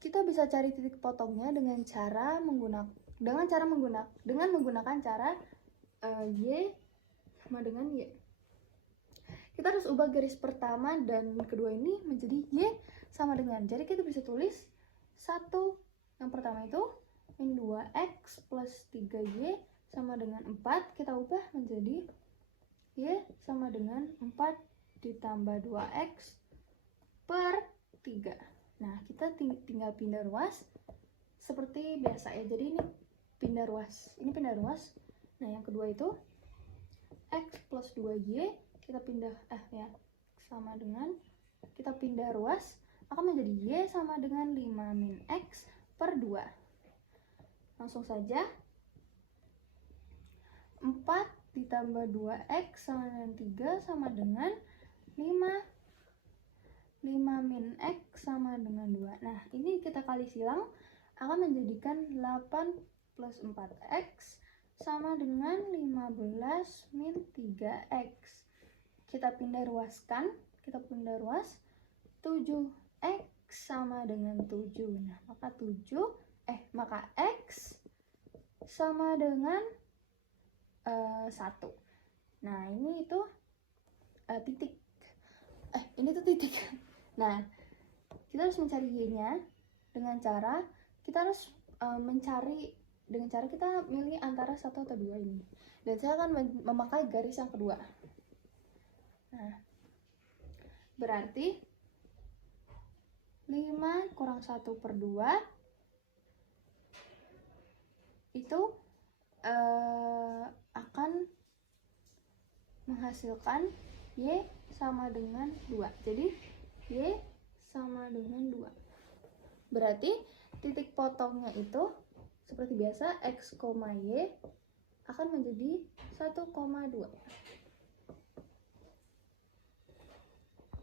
Kita bisa cari titik potongnya dengan menggunakan cara y sama dengan y. Kita harus ubah garis pertama dan kedua ini menjadi y sama dengan. Jadi kita bisa tulis 1 yang pertama itu min 2x plus 3y sama dengan 4. Kita ubah menjadi y sama dengan 4 ditambah 2x per 3. Nah, kita tinggal pindah ruas seperti biasa ya. Jadi ini pindah ruas. Nah, yang kedua itu x plus 2y kita pindah kita pindah ruas akan menjadi y sama dengan 5 min x per 2. Langsung saja 4 ditambah 2x sama dengan 3 sama dengan 5 min x sama dengan 2. Nah, ini kita kali silang akan menjadikan 8 plus 4x sama dengan 15 min 3x. Kita pindah ruas 7x sama dengan 7. Nah, maka x sama dengan 1. Nah, ini itu titik. Ini tuh titik. Nah, kita harus mencari y-nya dengan cara kita harus kita milih antara 1 atau 2 ini. Dan saya akan memakai garis yang kedua. Nah, berarti 5 kurang 1 per 2 itu akan menghasilkan y sama dengan 2. Jadi y sama dengan 2. Berarti titik potongnya itu seperti biasa x, y akan menjadi 1,2.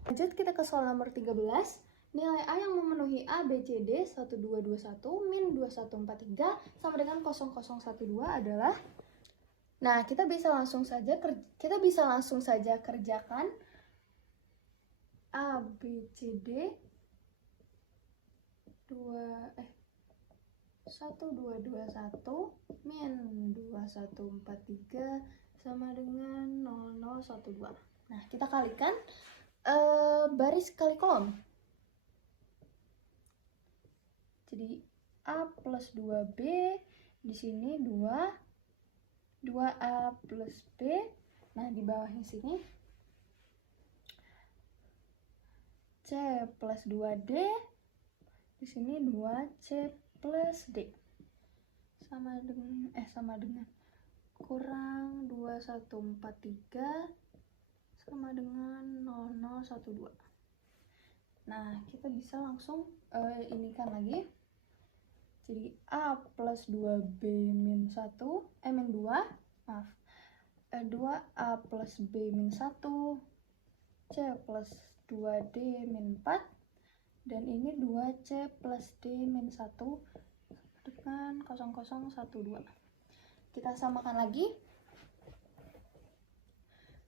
Lanjut kita ke soal nomor 13. Nilai A yang memenuhi A, B, C, D 1221 min 2143 sama dengan 0012 adalah. Nah, kita bisa langsung saja kerjakan A, B, C, D 1221 min 2143 sama dengan 0012. Nah, kita kalikan baris kali kolom. Jadi A plus 2B, di sini 2A plus B. Nah, di bawahnya sini C plus 2D, di sini 2C plus D. Sama dengan kurang 2143 sama dengan 0012. Nah, kita bisa langsung inikan lagi. Jadi A plus 2B min 2, 2A plus B min 1, C plus 2D min 4, dan ini 2C plus D min 1 dengan 0012. Kita samakan lagi.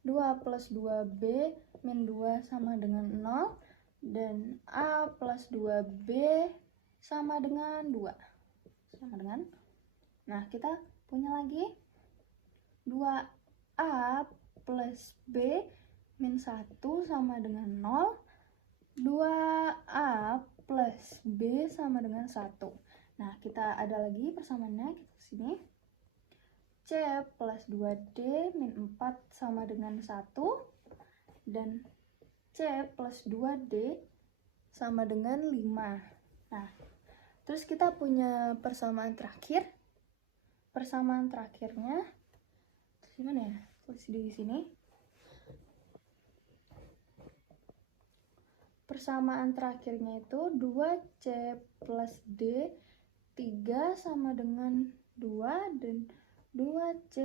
2 plus 2B min 2 sama dengan 0, dan A plus 2B sama dengan 2. Nah, kita punya lagi 2A plus B min 1 sama dengan 0, 2A plus B sama dengan 1. Nah, kita ada lagi persamaannya, kita kesini. C plus 2D min 4 sama dengan 1, dan C plus 2D sama dengan 5. Nah, terus kita punya persamaan terakhir. Persamaan terakhirnya, gimana ya? Tulis di sini. Persamaan terakhirnya itu 2C plus D 3 sama dengan 2, dan 2C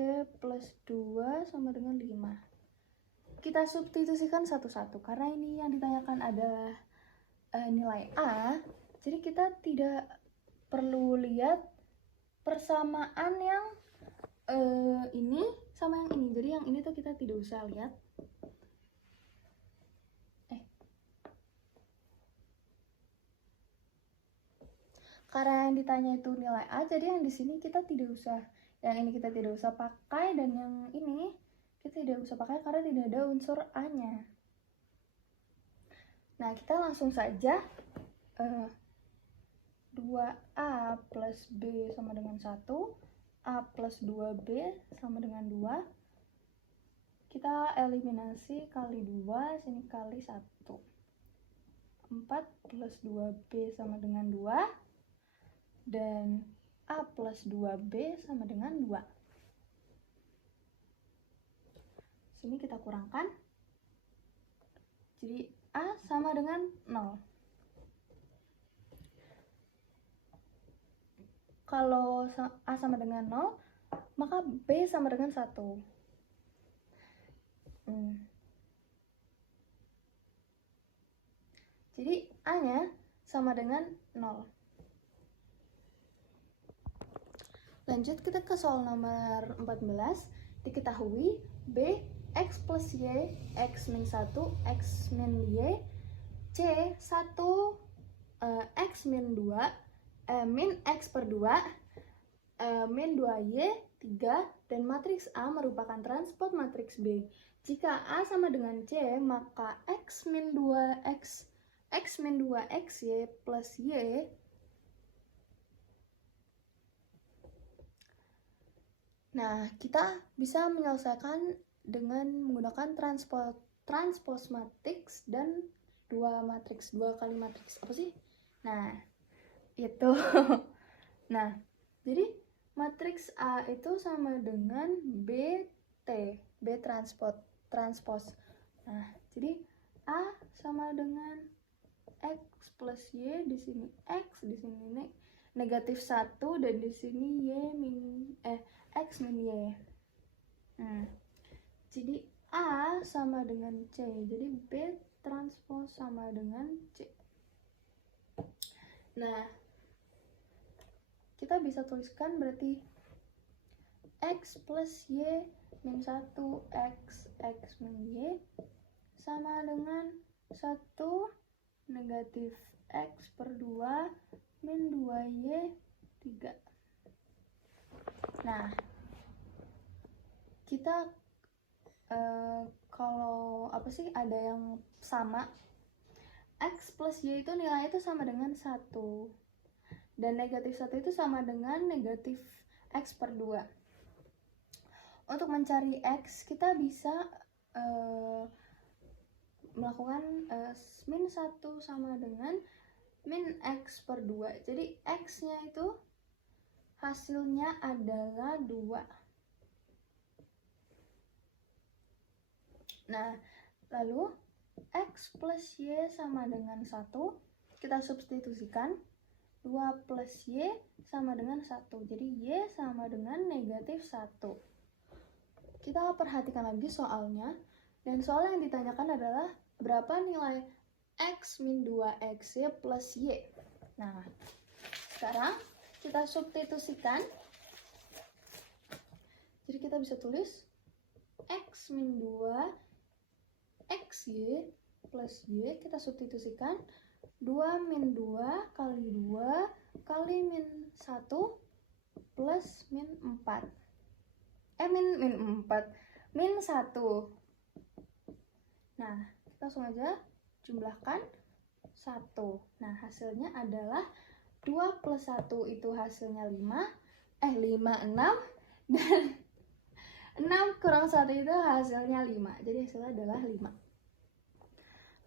plus 2 sama dengan 5. Kita substitusikan satu-satu, karena ini yang ditanyakan adalah nilai A. Jadi kita tidak perlu lihat persamaan yang ini sama yang ini. Jadi yang ini tuh kita tidak usah lihat. Karena yang ditanya itu nilai A, jadi yang di sini kita tidak usah, yang ini kita tidak usah pakai, dan yang ini kita tidak usah pakai karena tidak ada unsur A-nya. Nah, kita langsung saja 2A plus B sama dengan 1, A plus 2B sama dengan 2. Kita eliminasi kali 2, sini kali 1. 4 plus 2B sama dengan 2. Dan A plus 2B sama dengan 2. Sini kita kurangkan. Jadi A sama dengan 0. Kalau A sama dengan 0, maka B sama dengan 1. Jadi A-nya sama dengan 0. Lanjut kita ke soal nomor 14. Diketahui B X plus Y X min 1 X min Y C 1 X min 2 min X per 2 min 2Y 3, dan matriks A merupakan transpose matriks B. Jika A sama dengan C, maka X min 2X X min 2XY plus Y Nah, kita bisa menyelesaikan dengan menggunakan transpose matriks dan dua kali matriks. Apa sih? Nah, itu. Nah, jadi matriks A itu sama dengan BT, B transpose. Nah, jadi A sama dengan X plus Y, di sini X, di sini negatif 1, dan di sini X min Y. Jadi A sama dengan C, jadi B transpose sama dengan C. Nah, kita bisa tuliskan berarti X plus Y min 1 X min Y sama dengan 1 negatif X per 2 min 2Y 3. Nah, kita kalau ada yang sama, X plus Y itu nilainya itu sama dengan 1, dan negatif 1 itu sama dengan negatif X per 2. Untuk mencari X, kita bisa melakukan min 1 sama dengan min X per 2. Jadi X nya itu hasilnya adalah 2. Nah, lalu X plus Y sama dengan 1, kita substitusikan. 2 plus Y sama dengan 1, jadi Y sama dengan negatif 1. Kita perhatikan lagi soalnya, dan soal yang ditanyakan adalah berapa nilai X min 2XY plus Y. Nah, sekarang kita substitusikan. Jadi kita bisa tulis X min 2 XY plus Y, kita substitusikan 2 min 2 kali 2 kali min 1 plus min 4 min 1. Nah, kita langsung aja jumlahkan 1. Nah, hasilnya adalah 2 plus 1 itu hasilnya 5, 6, dan 6 kurang 1 itu hasilnya 5. Jadi hasilnya adalah 5.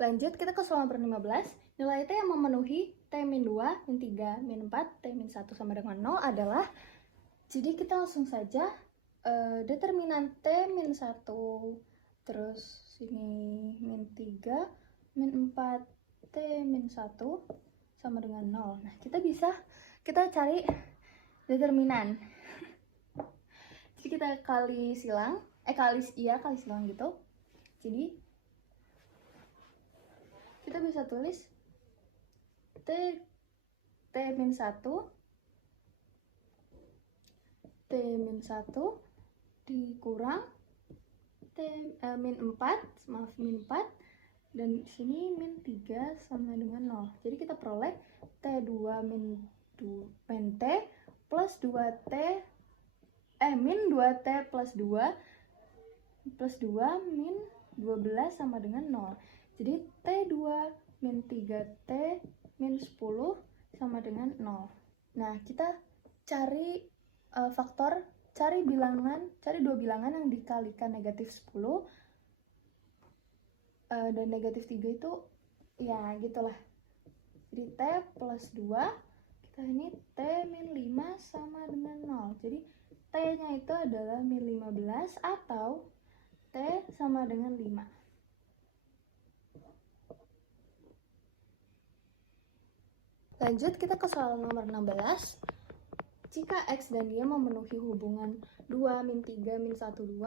Lanjut, kita ke soal nomor 15. Nilai T yang memenuhi T min 2, min 3, min 4, T min 1 sama dengan 0 adalah, jadi kita langsung saja determinan T min 1, terus sini min 3, min 4, T min 1 sama dengan 0. Nah, kita cari determinan. Jadi kita kali silang gitu. Jadi kita bisa tulis T min 1 dikurang min 4 dan sini min 3 sama dengan 0. Jadi kita peroleh T2 min T plus 2T min 2T plus 2 min 12 sama dengan 0. Jadi T2 min 3T min 10 sama dengan 0. Nah, kita cari cari dua bilangan yang dikalikan negatif 10 dan negatif 3 itu ya gitulah. Jadi T plus 2, kita ini T min 5 sama dengan 0. Jadi T nya itu adalah min 15 atau T sama dengan 5. Lanjut, kita ke soal nomor 16. Jika X dan Y memenuhi hubungan 2 min 3 min 1 2,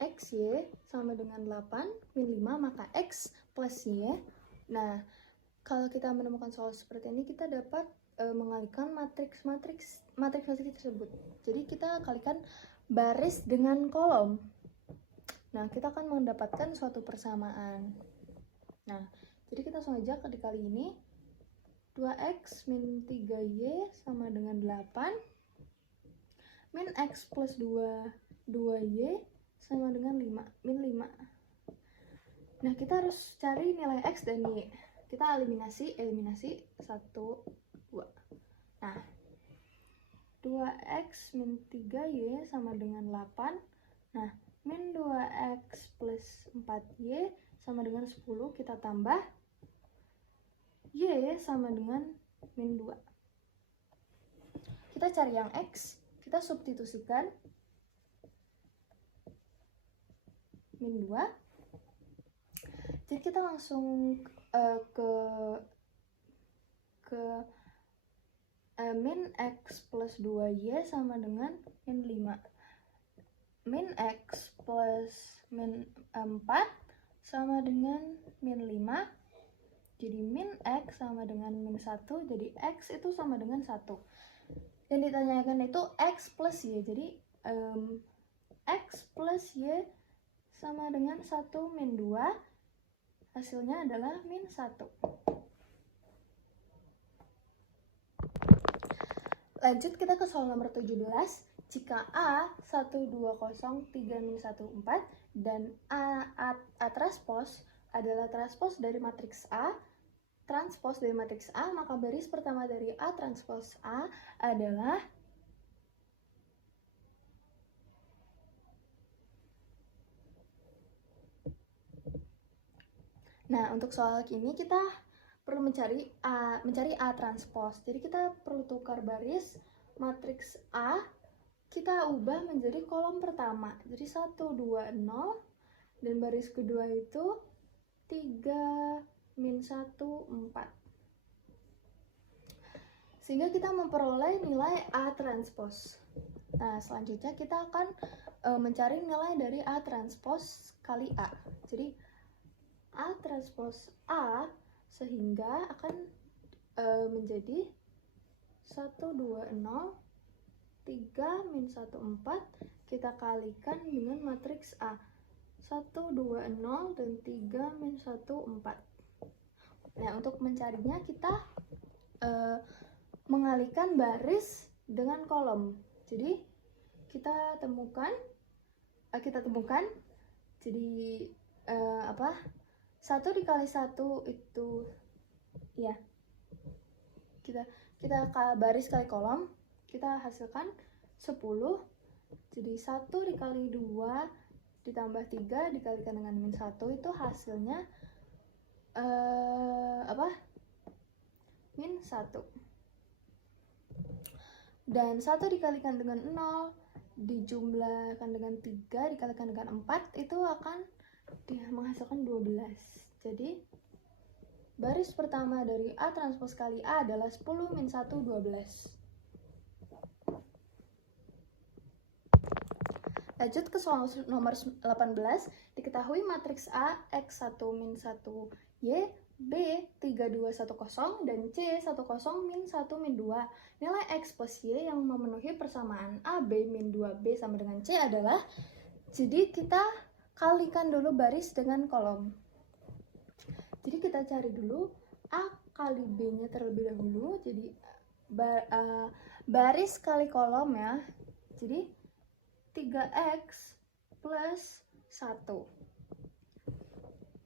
XY sama dengan 8 min 5, maka X plus Y. Nah, kalau kita menemukan soal seperti ini, kita dapat mengalihkan matriks tersebut. Jadi kita kalikan baris dengan kolom. Nah, kita akan mendapatkan suatu persamaan. Nah, jadi kita langsung aja dikali ini. 2X min 3Y sama dengan 8 min X plus 2Y sama dengan 5, min 5. Nah, kita harus cari nilai X dan Y. Kita eliminasi 1, 2. Nah, 2X min 3Y sama dengan 8. Nah, min 2X plus 4Y sama dengan 10. Kita tambah Y sama dengan min 2. Kita cari yang X, kita substitusikan min 2. Jadi kita langsung ke min X plus 2Y sama dengan min 5. Min X plus min 4 sama dengan min 5. Jadi min X sama dengan min 1, jadi X itu sama dengan 1. Yang ditanyakan itu X plus Y, jadi X plus Y sama dengan 1 min 2, hasilnya adalah min 1. Lanjut, kita ke soal nomor 17. Jika A 1, 2, 0, 3, min 1, 4 dan A transpose adalah transpose dari matriks A, maka baris pertama dari A transpose A adalah Nah, untuk soal ini kita perlu mencari A transpose. Jadi kita perlu tukar baris matriks A, kita ubah menjadi kolom pertama. Jadi 1, 2, 0 dan baris kedua itu 3, min 1, 4. Sehingga kita memperoleh nilai A transpose. Nah, selanjutnya kita akan mencari nilai dari A transpose kali A. Jadi A transpose A sehingga akan menjadi 1, 2, 0, 3, min 1, 4. Kita kalikan dengan matriks A. 1, 2, 0, dan 3, min 1, 4. Nah, untuk mencarinya kita mengalihkan baris dengan kolom. Jadi, kita temukan, jadi 1 dikali 1 itu, ya, kita baris kali kolom, kita hasilkan 10. Jadi 1 dikali 2 ditambah 3 dikalikan dengan min 1 itu hasilnya min 1. Dan 1 dikalikan dengan 0 dijumlahkan dengan 3 dikalikan dengan 4 itu akan menghasilkan 12. Jadi baris pertama dari A transpos kali A adalah 10 min 1, 12. Lanjut ke soal nomor 18. Diketahui matriks A X1 min 1 Y, B 3210 dan C 10 min 1 min 2. Nilai X plus Y yang memenuhi persamaan A B min 2B sama dengan C adalah, jadi kita kalikan dulu baris dengan kolom. Jadi kita cari dulu A kali B nya terlebih dahulu. Jadi baris kali kolom ya. Jadi 3x plus 1.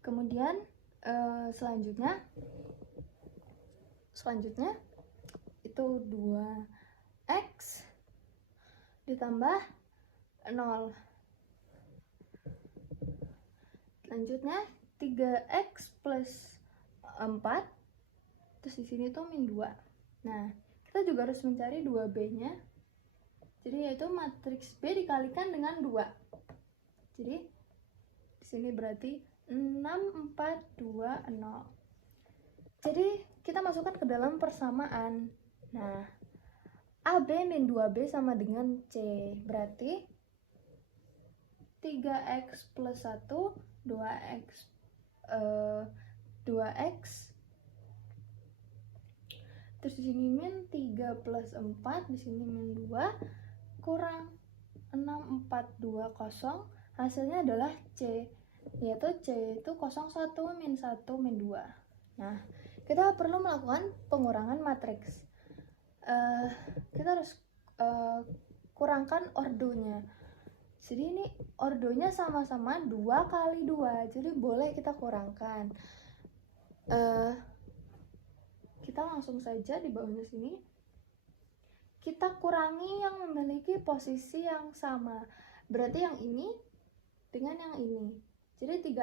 Kemudian selanjutnya itu 2x ditambah 0. Selanjutnya 3x plus 4. Terus di sini tuh min 2. Nah, kita juga harus mencari 2b-nya. Jadi yaitu matriks B dikalikan dengan 2. Jadi di sini berarti 6, 4, 2, 0. Jadi kita masukkan ke dalam persamaan. Nah, AB min 2B sama dengan C. Berarti 3x plus 1, 2x. Terus di sini min 3 plus 4, di sini min 2. Kurang 6, 4, 2, 0. Hasilnya adalah C, yaitu C itu 01 min 1 min 2. Nah, kita perlu melakukan pengurangan matriks. Kita harus kurangkan ordonya. Jadi ini ordonya sama-sama 2 kali 2, jadi boleh kita kurangkan. Kita langsung saja di bawahnya sini kita kurangi yang memiliki posisi yang sama. Berarti yang ini dengan yang ini. Jadi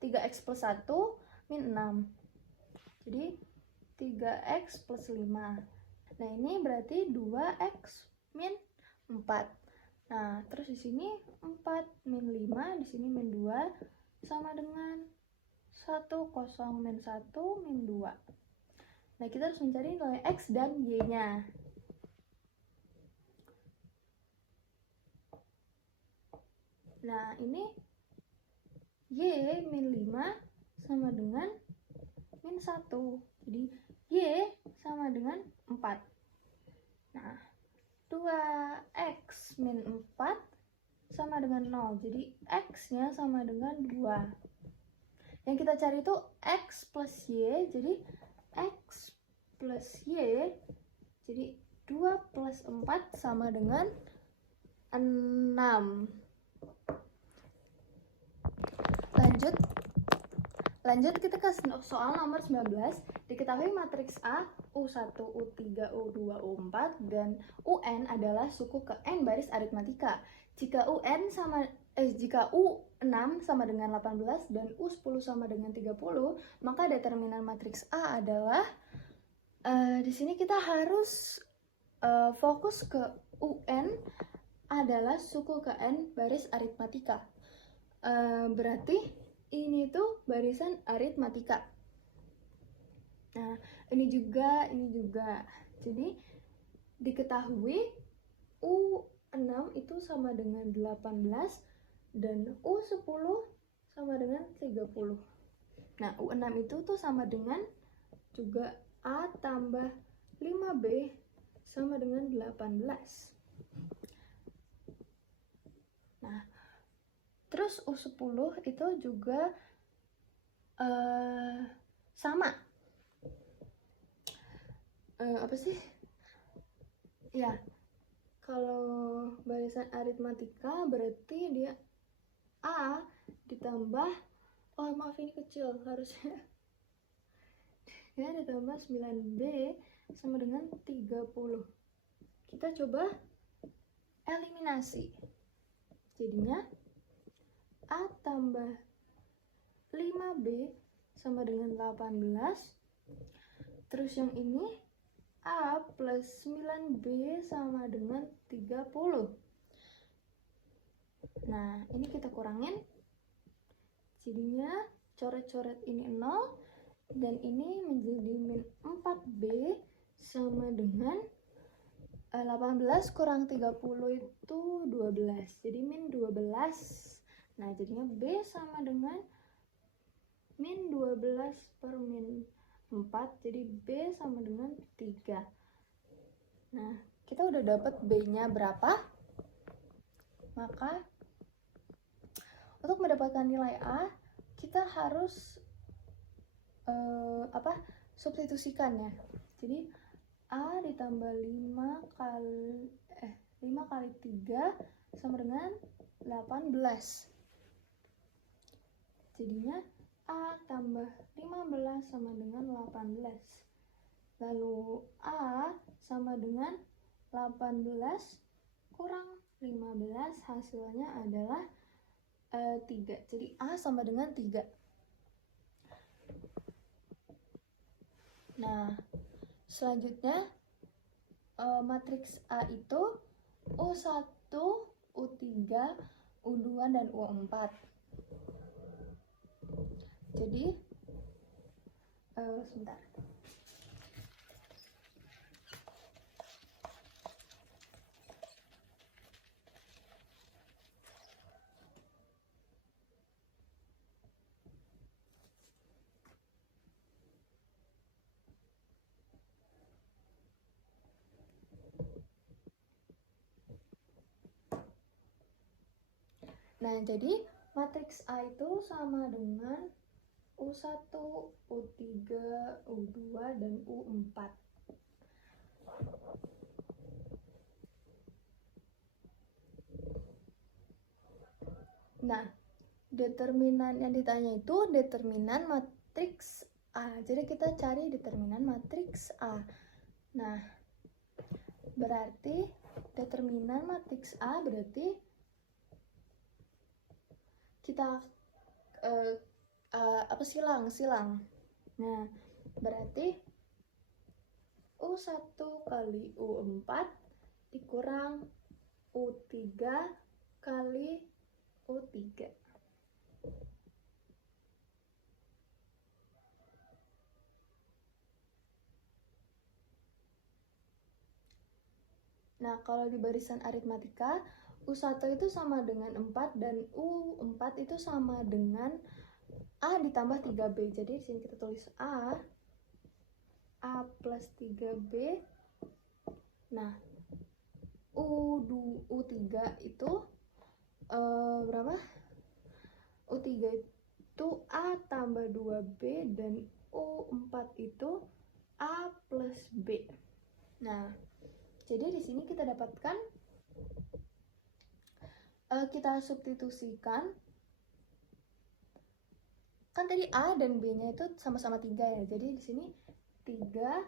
3x plus 1 min 6. Jadi 3x plus 5. Nah, ini berarti 2x min 4. Nah, terus di sini 4 min 5, di sini min 2 sama dengan 10 min 1 min 2. Nah, kita harus mencari nilai x dan y-nya. Nah, ini y min 5 sama dengan min 1. Jadi y sama dengan 4. Nah, 2x min 4 sama dengan 0. Jadi x-nya sama dengan 2. Yang kita cari itu x plus y. Jadi x plus y. Jadi 2 plus 4 sama dengan 6. Lanjut kita ke soal nomor 19. Diketahui matriks A U1, U3, U2, U4 dan UN adalah suku ke n baris aritmatika. Jika U6 sama dengan 18 dan U10 sama dengan 30, maka determinan matriks A adalah di sini kita harus fokus ke UN adalah suku ke n baris aritmatika. Berarti ini tuh barisan aritmatika. Nah, ini juga. Jadi diketahui U6 itu sama dengan 18 dan U10 sama dengan 30. Nah, U6 itu tuh sama dengan juga A tambah 5B sama dengan 18. Nah, Terus U10 itu juga sama. Apa sih? Ya, kalau barisan aritmatika berarti dia A ditambah, oh maaf ini kecil harusnya, ya ditambah 9B sama dengan 30. Kita coba eliminasi. Jadinya A tambah 5B sama dengan 18. Terus yang ini A plus 9B sama dengan 30. Nah, ini kita kurangin. Jadinya coret-coret ini 0. Dan ini menjadi min 4B sama dengan 18 kurang 30 itu 12. Jadi min 12. Nah, jadinya B sama dengan min 12 per min 4. Jadi B sama dengan 3. Nah, kita udah dapat B-nya berapa. Maka untuk mendapatkan nilai A, kita harus substitusikan ya. Jadi A ditambah 5 kali 3 sama dengan 18. Jadinya A tambah 15 sama dengan 18. Lalu A sama dengan 18 kurang 15, hasilnya adalah 3. Jadi A sama dengan 3. Nah, selanjutnya matriks A itu U1, U3, U2, dan U4. Jadi, sebentar. Nah, jadi matriks A itu sama dengan U1, U3, U2, dan U4. Nah, determinan yang ditanya itu determinan matriks A. Jadi kita cari determinan matriks A. Nah, berarti determinan matriks A berarti kita silang. Nah, berarti U1 kali U4 dikurang U3 kali U3. Nah, kalau di barisan aritmatika, U1 itu sama dengan 4 dan U4 itu sama dengan A ditambah 3B. Jadi di sini kita tulis A plus 3B. Nah, U3 itu berapa? U3 itu A tambah 2B dan U4 itu A plus B. Nah, jadi di sini kita dapatkan, kita substitusikan. Kan tadi A dan B-nya itu sama-sama 3 ya. Jadi di sini 3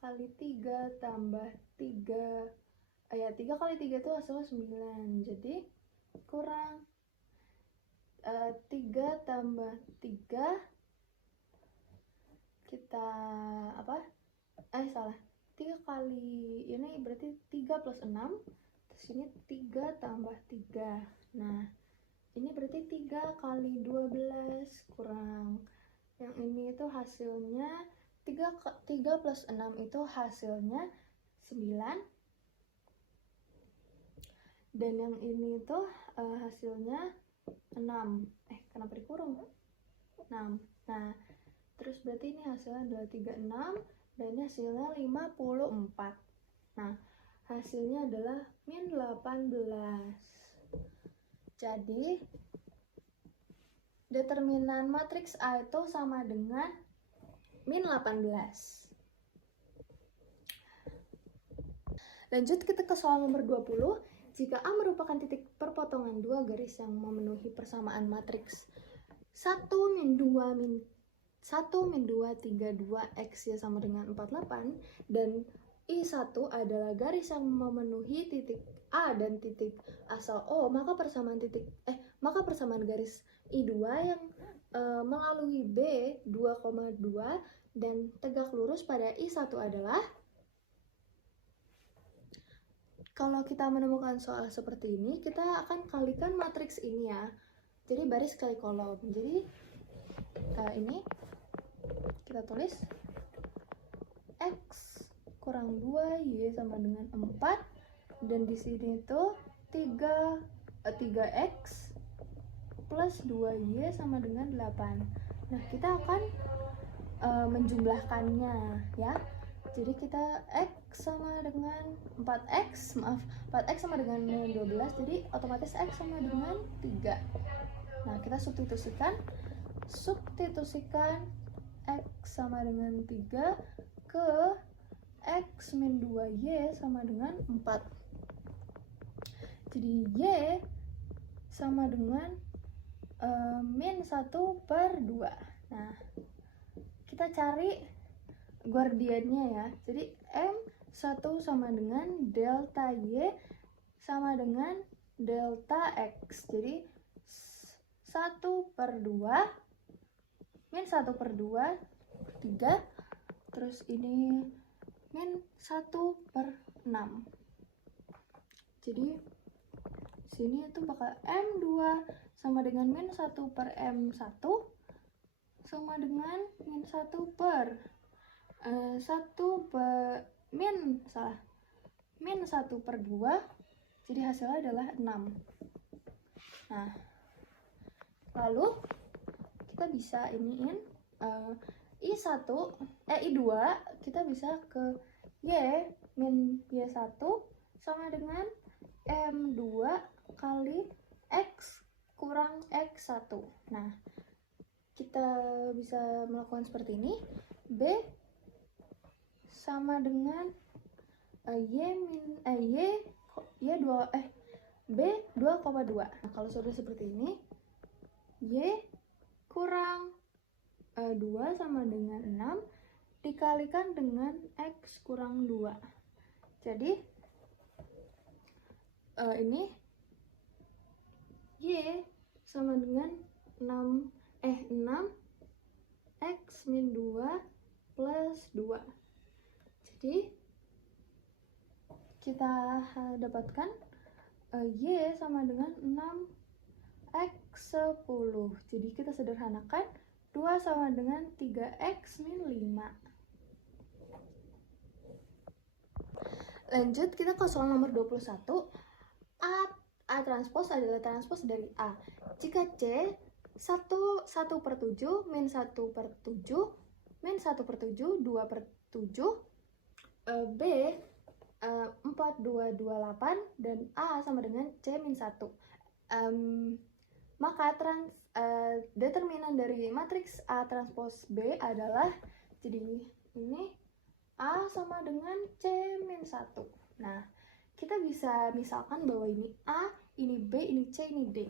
kali 3 tambah 3. 3 kali 3 itu hasilnya 9. Jadi kurang 3 tambah 3. Kita 3 kali ini berarti 3 plus 6. Terus ini 3 tambah 3. Nah, ini berarti 3 kali 12 kurang. Yang ini itu hasilnya 3 plus 6 itu hasilnya 9. Dan yang ini itu hasilnya 6. Kenapa dikurung? 6. Nah, terus berarti ini hasilnya adalah 36 dan ini hasilnya 54. Nah, hasilnya adalah min 18. Jadi determinan matriks A itu sama dengan min 18. Lanjut kita ke soal nomor 20. Jika A merupakan titik perpotongan dua garis yang memenuhi persamaan matriks 1, min 2, min 1, min 2, 3, 2, X ya sama dengan 48, dan I1 adalah garis yang memenuhi titik A dan titik asal O, maka persamaan garis I2 yang melalui B 2,2 dan tegak lurus pada I1 adalah. Kalau kita menemukan soal seperti ini, kita akan kalikan matriks ini ya. Jadi baris kali kolom. Jadi ini kita tulis X kurang 2 Y sama dengan 4, dan di sini itu 3X plus 2Y sama dengan 8. Nah, kita akan menjumlahkannya ya. Jadi kita X sama dengan 4X sama dengan 12, jadi otomatis X sama dengan 3. Nah, kita substitusikan X sama dengan 3 ke X min 2Y sama dengan 4. Jadi Y sama dengan min 1/2. Nah, kita cari guardiannya ya. Jadi M1 sama dengan delta Y sama dengan delta X. Jadi 1/2 min 1/2 3, terus ini min 1/6. Jadi sini itu bakal M2 sama dengan min 1/M1 sama dengan min 1/2, jadi hasilnya adalah 6. Nah, lalu kita bisa iniin I2 kita bisa ke Y min Y1 sama dengan M2 kali X kurang X1. Nah, kita bisa melakukan seperti ini. B sama dengan B 2,2. Nah, kalau sudah seperti ini, Y kurang 2 sama dengan 6 dikalikan dengan X kurang 2. Jadi ini Y sama dengan 6 X min 2 plus 2. Jadi kita dapatkan Y sama dengan 6X10. Jadi kita sederhanakan 2 sama dengan 3X min 5. Lanjut kita ke soal nomor 21. A transpose adalah transpose dari A. Jika C 1/7 min 1/7 min 1/7 2/7, B 4/2/8 dan A sama dengan C min 1. Maka determinan dari matriks A transpose B adalah, jadi ini A sama dengan C min 1. Nah, kita bisa misalkan bahwa ini A, ini B, ini C, ini D.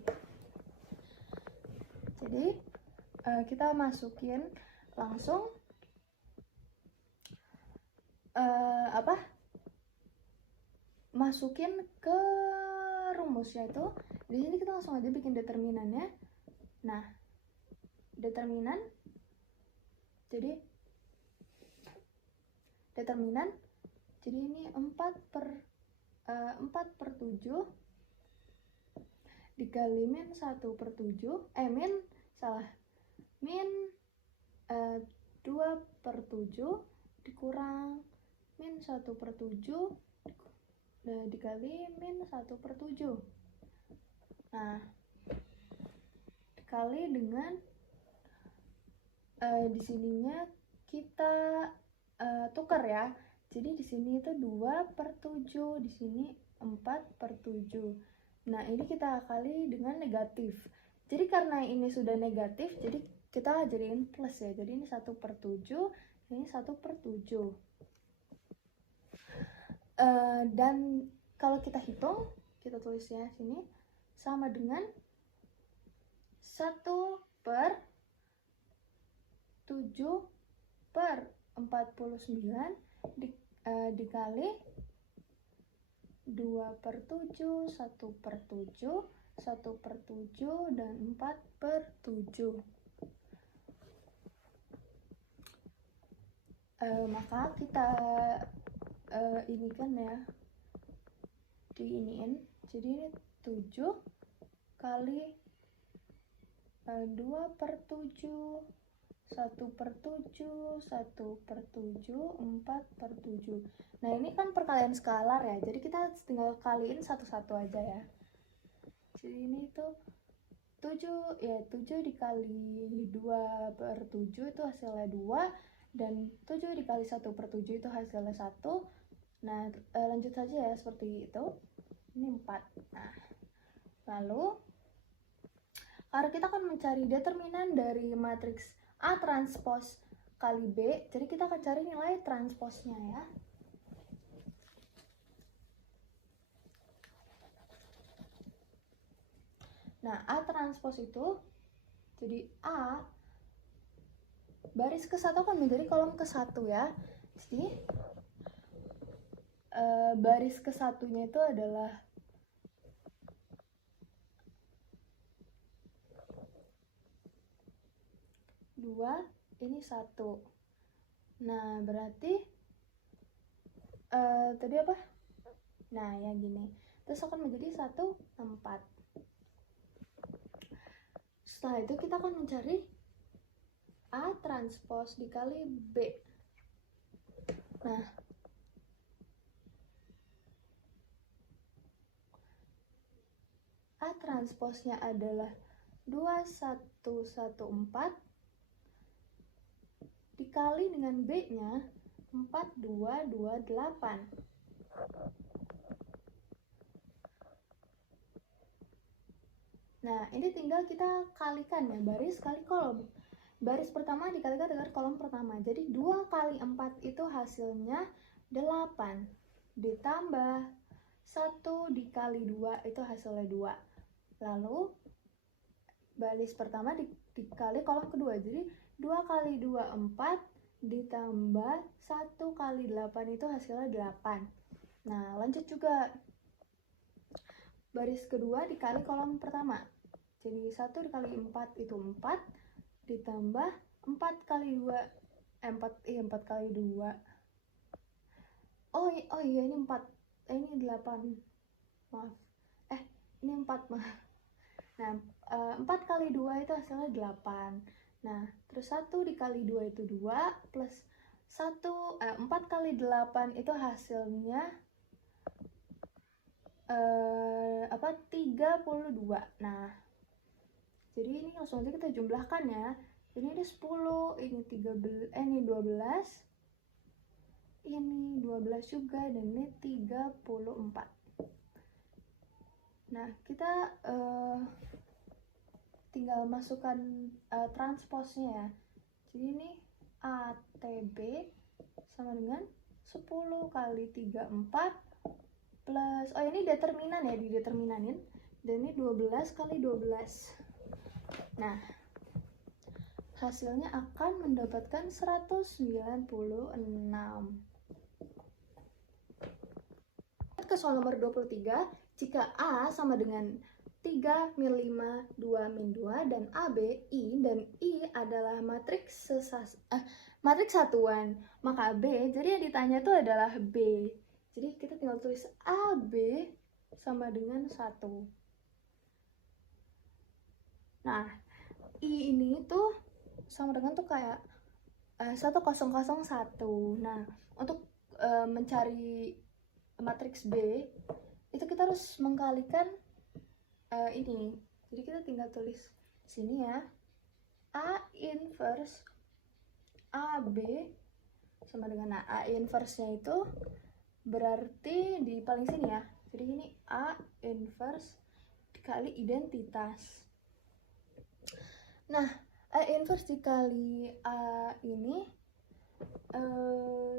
Jadi kita masukin langsung masukin ke rumusnya itu. Di sini kita langsung aja bikin determinannya. Nah, determinan, jadi ini 4/7 dikali min 1/7 min 2/7 dikurang min 1/7 dikali min 1/7. Nah, dikali dengan di sininya kita tukar ya. Jadi di sini itu 2/7, di sini 4/7. Nah, ini kita kali dengan negatif. Jadi karena ini sudah negatif, jadi kita jadiin plus ya. Jadi ini 1/7, ini 1/7. Dan kalau kita hitung, kita tulis ya sini, sama dengan 1/7/49 dikali 2/7, 1/7, 1/7, dan 4/7. Maka kita ini kan ya, diiniin, jadi ini 7 kali 2/7, 1/7, 1/7, 4/7. Nah ini kan perkalian skalar ya, jadi kita tinggal kaliin satu-satu aja ya. Jadi ini tuh 7 ya, 7 dikali 2/7 itu hasilnya 2, dan 7 dikali 1/7 itu hasilnya 1. Nah lanjut saja ya seperti itu. Ini 4. Nah lalu karena kita akan mencari determinan dari matriks A transpos kali B, jadi kita akan cari nilai transposnya ya. Nah, A transpos itu, jadi A baris ke-1 akan menjadi kolom ke-1 ya. Jadi baris ke-1-nya itu adalah 2, ini 1. Nah, berarti tadi apa? Nah, yang gini. Terus akan menjadi 1, 4. Setelah itu kita akan mencari A transpos dikali B. Nah, A transposnya adalah 2114 dikali dengan B-nya 4228. Nah, ini tinggal kita kalikan ya, baris kali kolom. Baris pertama dikalikan dengan kolom pertama. Jadi 2 kali 4 itu hasilnya 8. Ditambah 1 dikali 2 itu hasilnya 2. Lalu baris pertama dikali kolom kedua. Jadi 2 kali 2, 4. Ditambah 1 kali 8 itu hasilnya 8. Nah, lanjut juga. Baris kedua dikali kolom pertama. Jadi 1 dikali 4 itu 4, ditambah 4 kali 2, 4 kali 2. Oh iya ini 4, ini 8, maaf. Ini 4 maaf. Nah, 4 kali 2 itu hasilnya 8. Nah, terus 1 dikali 2 itu 2, plus 4 kali 8 itu hasilnya 32. Nah, jadi ini langsung aja kita jumlahkan ya. Ini ada 10, ini 13, ini 12, ini 12 juga, dan ini 34. Nah, kita tinggal masukkan transposnya ya. Jadi ini ATB sama dengan 10 kali 34 plus, oh ini determinan ya, dideterminanin, dan ini 12 kali 12. Nah, hasilnya akan mendapatkan 196. Ke soal nomor 23, jika A sama dengan 3 min 5, 2 min 2, dan AB, I, dan I adalah matriks satuan, maka B, jadi yang ditanya itu adalah B. Jadi kita tinggal tulis AB sama dengan 1. Nah, I ini tuh sama dengan tuh kayak 1001. Nah, untuk mencari matriks B, itu kita harus mengkalikan ini. Jadi kita tinggal tulis sini ya, A inverse AB sama dengan, A inverse-nya itu berarti di paling sini ya. Jadi ini A inverse dikali identitas. Nah, A inverse dikali A ini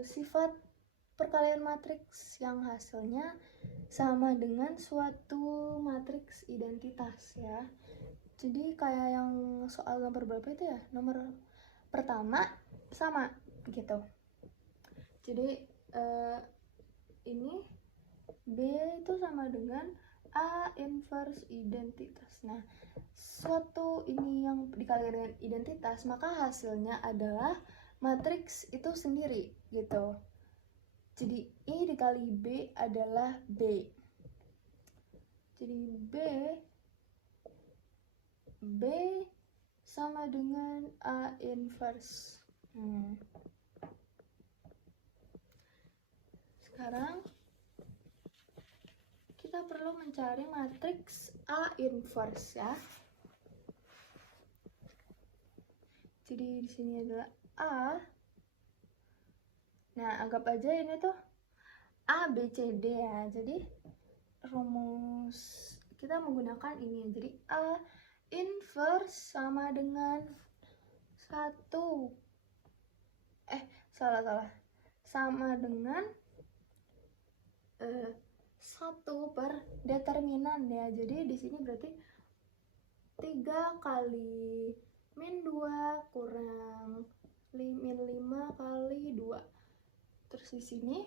sifat perkalian matriks yang hasilnya sama dengan suatu matriks identitas ya. Jadi kayak yang soal nomor berapa itu ya? Nomor pertama sama gitu. Jadi ini B itu sama dengan A inverse identitas. Nah, suatu ini yang dikali dengan identitas, maka hasilnya adalah matriks itu sendiri gitu. Jadi I dikali B adalah B. Jadi B sama dengan A inverse. Sekarang kita perlu mencari matriks A inverse ya. Jadi di sini adalah A. Nah, anggap aja ini tuh A, B, C, D ya. Jadi rumus kita menggunakan ini. Jadi A inverse sama dengan 1. Sama dengan 1 per determinan ya. Jadi di sini berarti 3 kali min 2 kurang min 5 kali 2. Terus di sini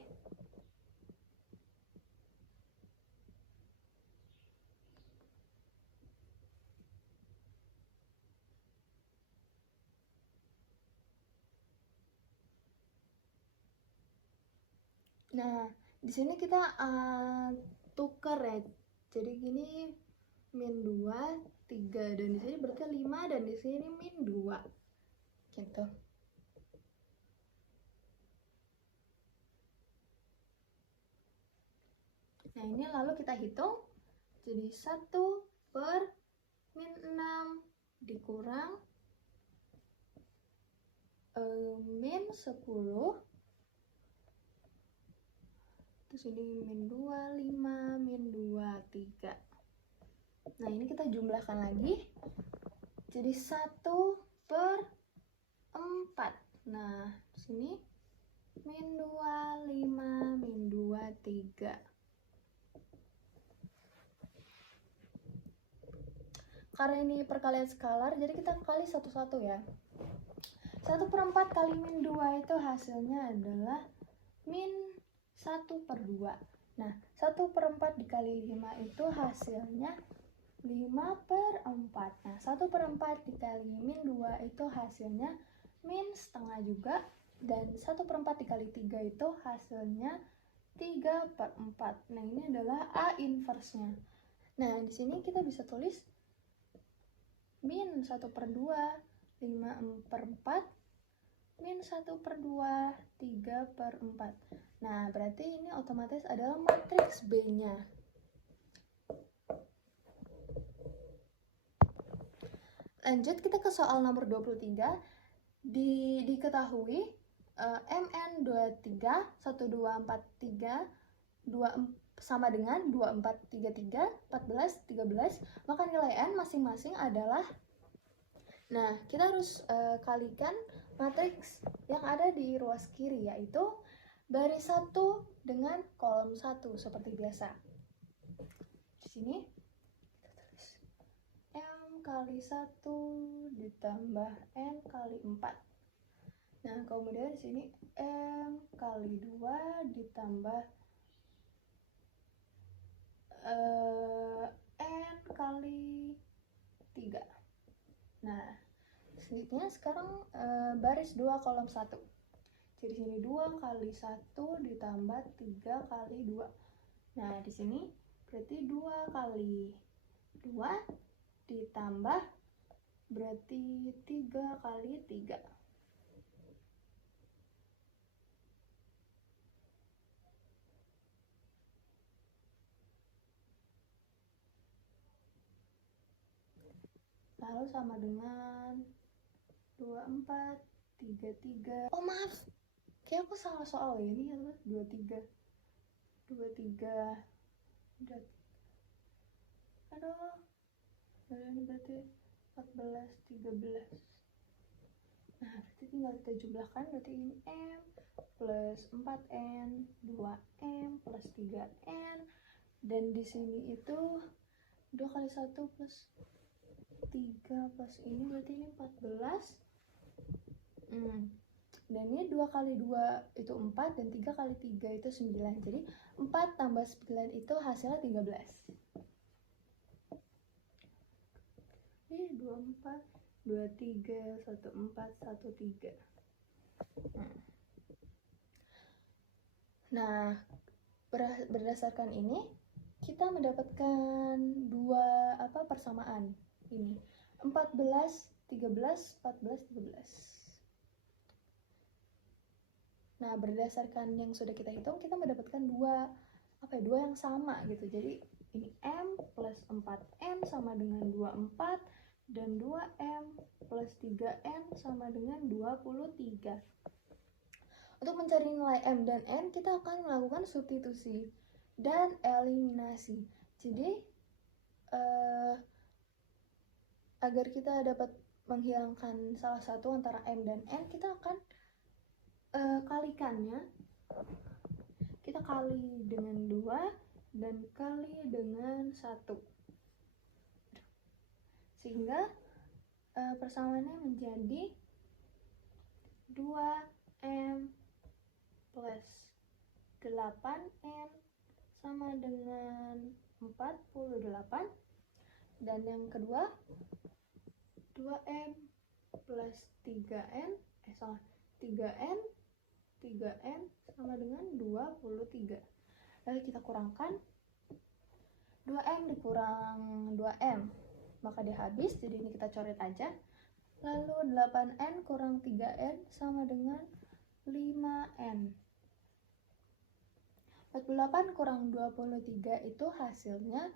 nah, di sini kita tukar ya. Jadi gini min 2, 3 dan di sini berarti 5 dan di sini min 2. Gitu. Nah, ini lalu kita hitung. Jadi 1 per min 6 dikurang min 10. Terus ini min 2, 5, min 2, 3. Nah, ini kita jumlahkan lagi. Jadi 1 per 4. Nah, di sini min 2, 5, min 2, 3. Karena ini perkalian skalar, jadi kita kali satu-satu ya. 1 per 4 kali min 2 itu hasilnya adalah min 1 per 2. Nah, 1 per 4 dikali 5 itu hasilnya 5 per 4. Nah, 1 per 4 dikali min 2 itu hasilnya min setengah juga. Dan 1 per 4 dikali 3 itu hasilnya 3 per 4. Nah, ini adalah A inverse-nya. Nah, di sini kita bisa tulis min 1 per 2, 5 per 4, min 1 per 2, 3 per 4. Nah, berarti ini otomatis adalah matriks B-nya. Lanjut kita ke soal nomor 23. Diketahui MN 23, 1243, 2 sama dengan 2433, 14, 13, maka nilai N masing-masing adalah. Nah, kita harus kalikan matriks yang ada di ruas kiri, yaitu baris 1 dengan kolom 1 seperti biasa. Di sini kita tulis M kali 1 ditambah N kali 4. Nah, kemudian di sini M kali 2 ditambah N kali 3. Nah, selanjutnya sekarang baris 2 kolom 1. Jadi sini 2 kali 1 ditambah 3 kali 2. Nah, di sini berarti 2 kali 2 ditambah berarti 3 kali 3. Lalu sama dengan 24, 33. Oh, maaf. Kayak aku salah soal ya. Ini adalah 23. 23. Aduh. Ini berarti 14, 13. Nah, berarti tinggal kita jumlahkan, berarti ini M plus 4N, 2M plus 3N, dan di sini itu 2 kali 1 plus 3 plus ini berarti ini 14. Dan ini 2 kali 2 itu 4, dan 3 kali 3 itu 9. Jadi 4 tambah 9 itu hasilnya 13. Ini 24, 23, 14, 13. Nah, berdasarkan ini kita mendapatkan dua persamaan ini. 14, 13, 14, 13. Nah, berdasarkan yang sudah kita hitung, kita mendapatkan dua yang sama gitu. Jadi ini M plus 4N sama dengan 24, dan 2M plus 3N sama dengan 23. Untuk mencari nilai M dan N, kita akan melakukan substitusi dan eliminasi. Jadi agar kita dapat menghilangkan salah satu antara M dan N, kita akan kalikannya, kita kali dengan 2 dan kali dengan 1, sehingga persamaannya menjadi 2M plus 8N sama dengan 48, dan yang kedua 2M plus 3N 3N sama dengan 23. Lalu kita kurangkan 2M dikurang 2M, maka dia habis, jadi ini kita coret aja. Lalu 8N kurang 3N sama dengan 5N. 48 kurang 23 itu hasilnya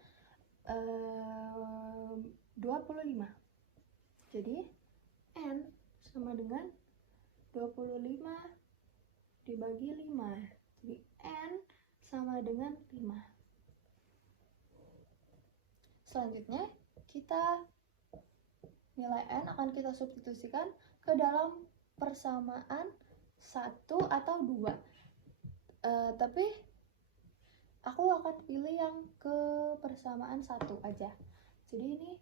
25. Jadi N sama dengan 25 dibagi 5. Jadi N sama dengan 5. Selanjutnya, nilai N akan kita substitusikan ke dalam persamaan 1 atau 2. Tapi aku akan pilih yang ke persamaan 1 aja. Jadi ini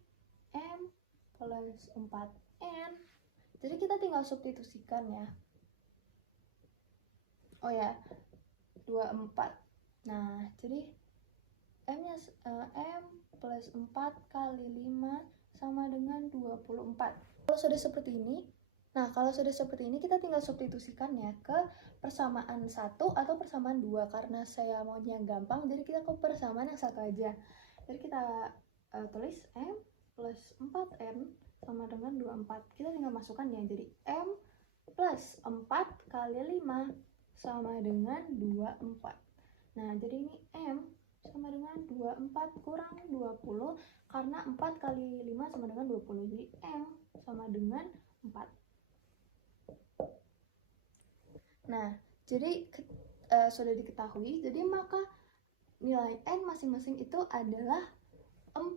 M plus 4N. Jadi kita tinggal substitusikan ya. Oh ya, 24. Nah, jadi M plus 4 kali 5 sama dengan 24. Kalau sudah seperti ini, kita tinggal substitusikan ya ke persamaan 1 atau persamaan 2. Karena saya maunya gampang, jadi kita ke persamaan yang 1 aja. Jadi kita tulis M plus 4N sama dengan 24. Kita tinggal masukkan ya, jadi M plus 4 kali 5 sama dengan 24. Nah, jadi ini M sama dengan 24 kurang 20, karena 4 kali 5 sama dengan 20. Jadi M sama dengan 4. Nah, jadi sudah diketahui, jadi maka nilai N masing-masing itu adalah 4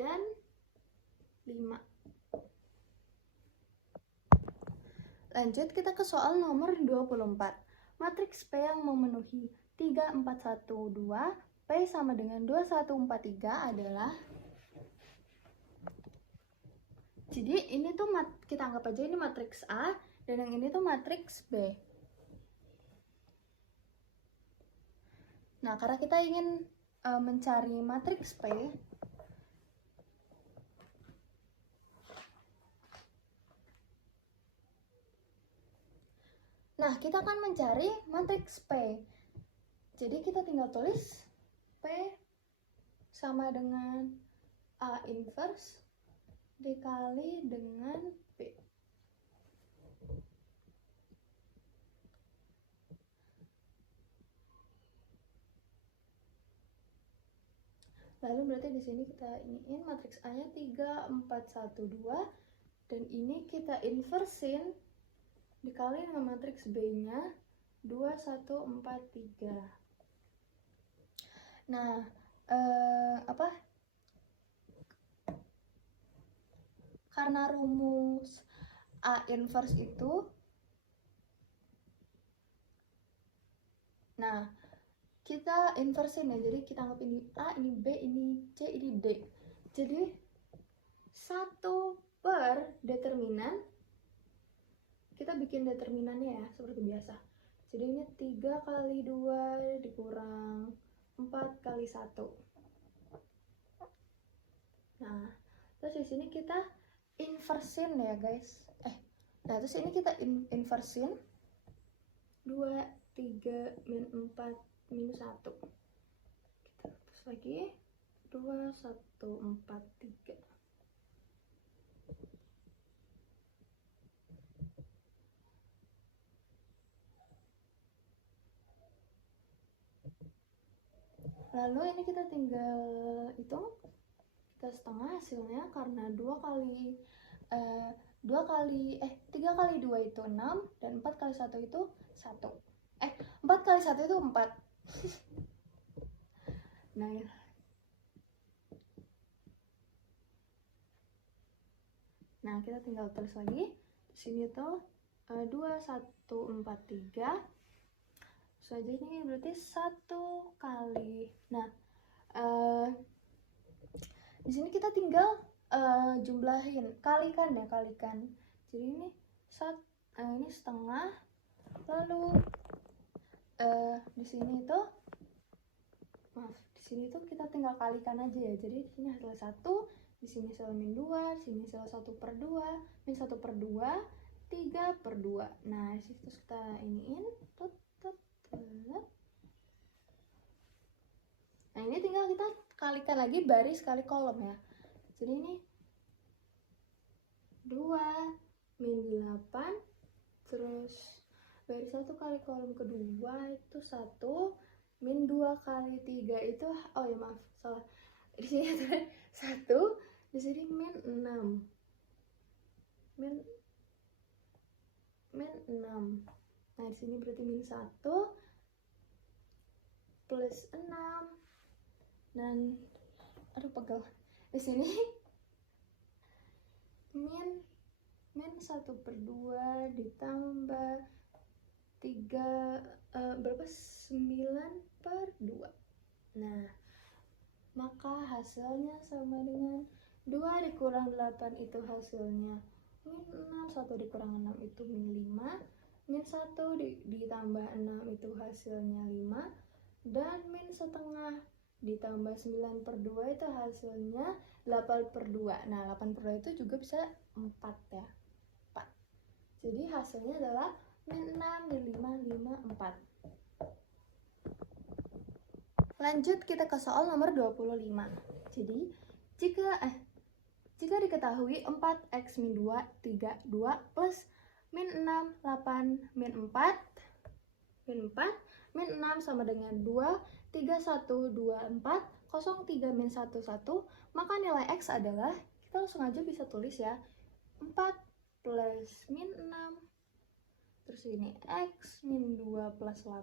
dan 5. Lanjut kita ke soal nomor 24. Matriks P yang memenuhi 3, 4, 1, 2, P sama dengan 2, 1, 4, 3 adalah, jadi ini tuh kita anggap aja ini matriks A, dan yang ini tuh matriks B. Nah, karena kita ingin mencari matriks P, nah, kita akan mencari matriks P. Jadi kita tinggal tulis P sama dengan A inverse dikali dengan P. Lalu berarti di sini kita iniin matriks A-nya 3, 4, 1, 2, dan ini kita inversin dikali dengan matriks B-nya 2, 1, 4, 3. Nah, karena rumus A inverse itu, nah kita inversin ya, jadi kita anggap ini A, ini B, ini C, ini D. Jadi 1 per determinan, kita bikin determinannya ya seperti biasa. Jadi ini 3 kali 2 dikurang 4 kali 1. Nah, terus di sini kita inversin ya guys. Nah terus ini kita inversin 2, 3, min 4, minus 1. Kita terus lagi 2, 1, 4, 3. Lalu ini kita tinggal hitung, kita setengah hasilnya karena 3 kali 2 itu 6 dan 4 kali 1 itu 1. 4 kali 1 itu 4. Nah, ya. Nah, kita tinggal tulis lagi. Di sini tuh 2, 1, 4, 3. So, jadi ini berarti 1 kali. Nah, di sini kita tinggal jumlahin, kalikan ya, kalikan. Jadi ini ini setengah, lalu di sini tuh kita tinggal kalikan aja ya. Jadi di sini hasil 1, di sini hasil min 2, di sini hasil 1 per 2, min 1 per 2, 3 per 2. Nah, di situ kita iniin. Nah, ini tinggal kita kalikan lagi baris kali kolom ya. Jadi ini 2 min 8, terus baris 1 kali kolom kedua itu 1, min 2 kali 3 itu, oh ya maaf, salah. Di sini ada 1, di sini min 6. Min 6. Nah, di sini berarti min 1 plus 6. Dan aduh pegel. Di sini min 1 per 2 ditambah 3 berapa? 9 per 2. Nah, maka hasilnya sama dengan 2 dikurang 8 itu hasilnya min 6, 1 dikurang 6 itu min 5, min 1 ditambah 6 itu hasilnya 5, dan min setengah ditambah 9 per 2 itu hasilnya 8 per 2. Nah, 8 per 2 itu juga bisa 4 ya. 4. Jadi hasilnya adalah min 6, min 5, 5, 4. Lanjut kita ke soal nomor 25. Jadi, jika diketahui 4x min 2, 3, 2 plus min 6, 8, min 4, min 6 sama dengan 2, 3, 1, 2, 4, 0, 3, min 1, 1, maka nilai X adalah, kita langsung aja bisa tulis ya, 4 plus min 6, terus ini X min 2 plus 8,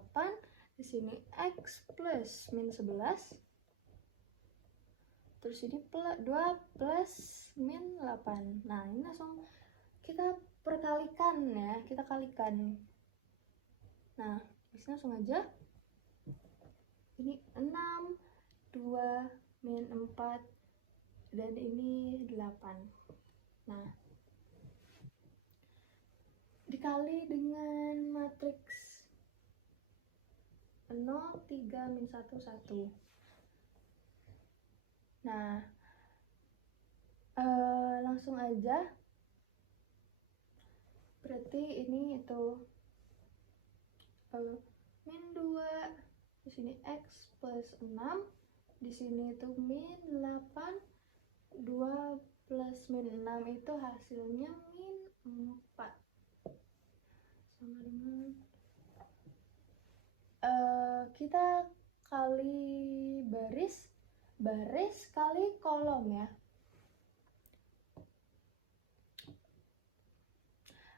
di sini X plus min 11, terus ini 2 plus min 8. Nah, ini langsung kita perkalikan ya, kita kalikan. Nah, bisa langsung aja. Ini 6, 2, min 4, dan ini 8. Nah, dikali dengan matriks 0, 3, min 1, 1. Nah, langsung aja. Berarti ini itu min 2, di sini X plus 6, di sini itu min 8, 2 plus min 6 itu hasilnya min 4. Sama dengan kita kali baris kali kolom ya.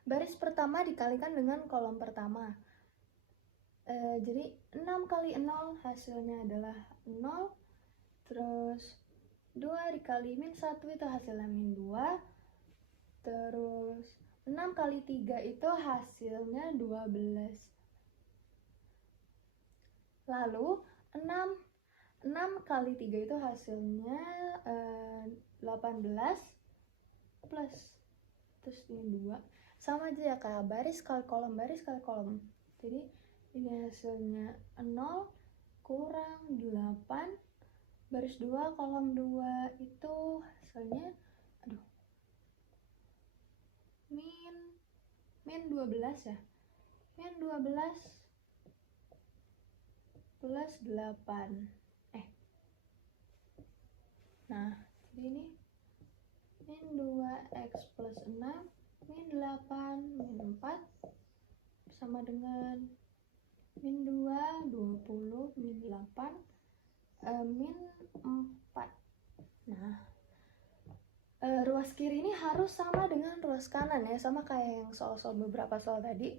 Baris pertama dikalikan dengan kolom pertama. Jadi 6 kali 0 hasilnya adalah 0. Terus 2 dikali min 1 itu hasilnya min 2. Terus 6 kali 3 itu hasilnya 12. Lalu 6 kali 3 itu hasilnya 18 plus, terus ini 2. Sama aja ya kayak baris kali kolom, baris kali kolom. Jadi ini hasilnya 0 kurang 8 baris 2 kolom 2 itu hasilnya min 12 ya. Min 12 plus 8. Nah, jadi ini min 2x plus 6 min 8 min 4 sama dengan min 2 20 min 8 min 4. Nah, ruas kiri ini harus sama dengan ruas kanan ya, sama kayak yang soal-soal beberapa soal tadi.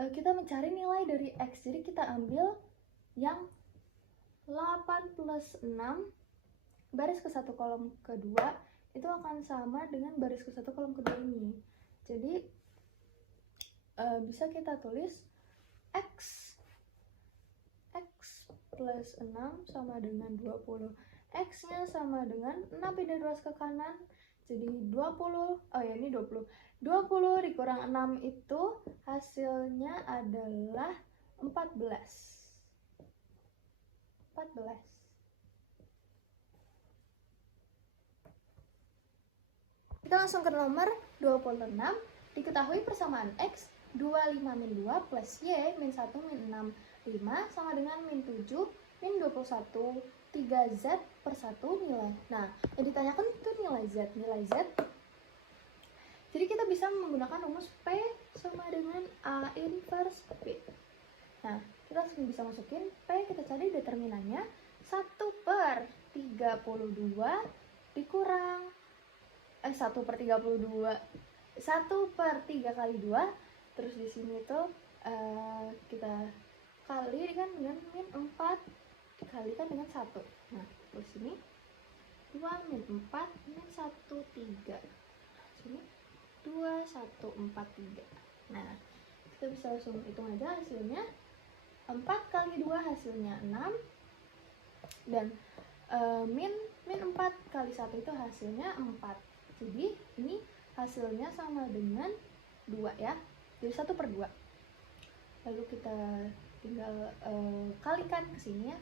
Kita mencari nilai dari x, jadi kita ambil yang 8 plus 6 baris ke satu kolom kedua itu akan sama dengan baris ke satu kolom kedua ini. Jadi bisa kita tulis x plus 6 sama dengan 20. X nya sama dengan 6 pindah ruas ke kanan, jadi 20, ini 20 dikurang 6 itu hasilnya adalah 14. Kita langsung ke nomor 26. Diketahui persamaan x 25 min 2 plus y min 1 min 6 5 sama dengan min 7 min 21 3z per 1 nilai. Nah, yang ditanyakan itu nilai z. Jadi kita bisa menggunakan rumus P sama dengan A inverse B. Nah, kita langsung bisa masukin P, kita cari determinannya 1 per 32 dikurang 1 per 32 1 per 3 kali 2, terus di sini tuh kita kali kan dengan min 4 dikalikan dengan 1. Nah, terus ini 2 min 4 min 1 3. Sini 2 1 4 3. Nah, kita bisa langsung hitung aja hasilnya. 4 kali 2 hasilnya 6 dan min 4 kali 1 itu hasilnya 4. Jadi ini hasilnya sama dengan 2 ya, jadi 1 per 2. Lalu kita tinggal kalikan ke sini ya.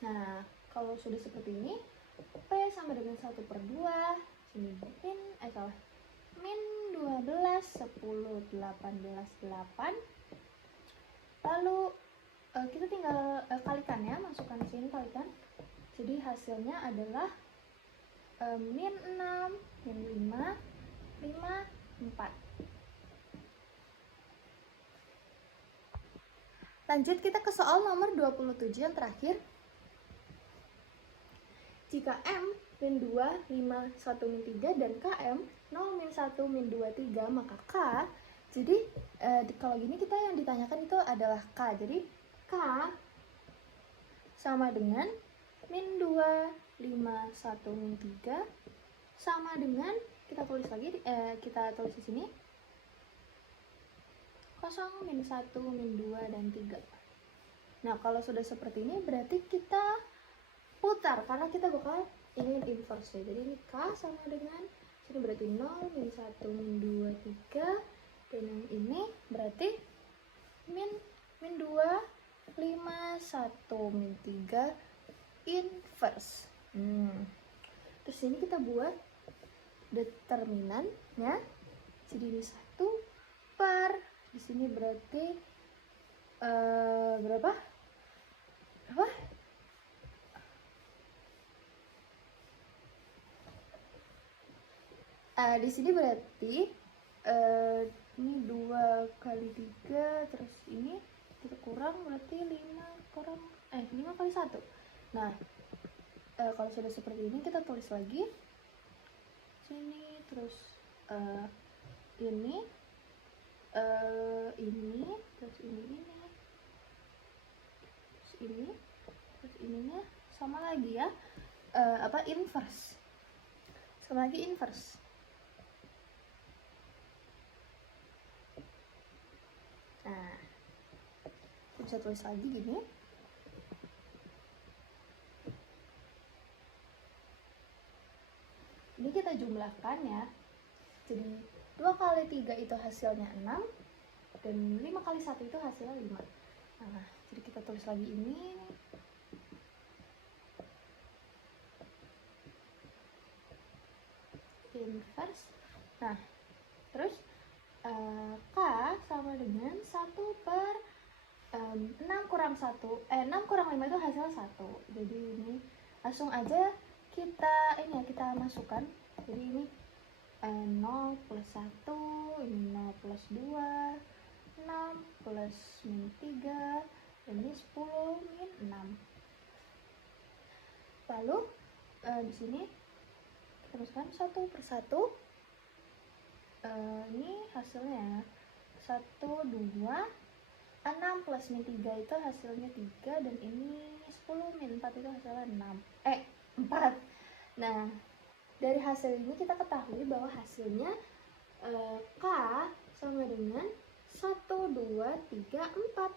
Nah, kalau sudah seperti ini, P sama dengan 1 per 2, sini min 12, 10, 18, 8. Lalu kita tinggal kalikan ya, masukkan di sini kalikan. Jadi hasilnya adalah min 6, min 5, 4. Lanjut kita ke soal nomor 27 yang terakhir. Jika M min 2, 5, 1 min 3 dan KM 0 min 1 min 2, 3, maka K, jadi kalau gini kita yang ditanyakan itu adalah K. Jadi K sama dengan min 2, 5, 1 min 3 sama dengan, kita tulis lagi, kita tulis di sini 0 min 1 min 2 dan 3. Nah, kalau sudah seperti ini berarti kita putar karena kita bakal ingin inverse ya. Jadi ini K sama dengan sini berarti 0 min 1 min 2 3, dan yang ini berarti min 2 5 1 min 3 inverse. Terus ini kita buat determinannya. Jadi ini 1 per, di sini berarti berapa? Di sini berarti ini 2 kali 3, terus ini kita kurang berarti 5 kali 1. Nah, kalau sudah seperti ini kita tulis lagi terus ini terus ini terus ininya sama lagi ya, inverse, sama lagi inverse. Nah, aku bisa tulis lagi gini. Ini kita jumlahkan ya. Jadi 2 kali 3 itu hasilnya 6, dan 5 kali 1 itu hasilnya 5. Nah, jadi kita tulis lagi ini. Inverse. Nah, terus K sama dengan 1 per 6 kurang 1, 6 kurang 5 itu hasilnya 1. Jadi ini langsung aja kita masukkan. Jadi ini 0 plus 1, ini 0 plus 2, 6 plus min 3, ini 10 min 6. Lalu di sini kita masukkan 1 per 1. Ini hasilnya 1, 2, 6 plus min 3 itu hasilnya 3, dan ini 10 min 4 itu hasilnya 4. Nah, dari hasil ini kita ketahui bahwa hasilnya K sama dengan 1, 2, 3, 4.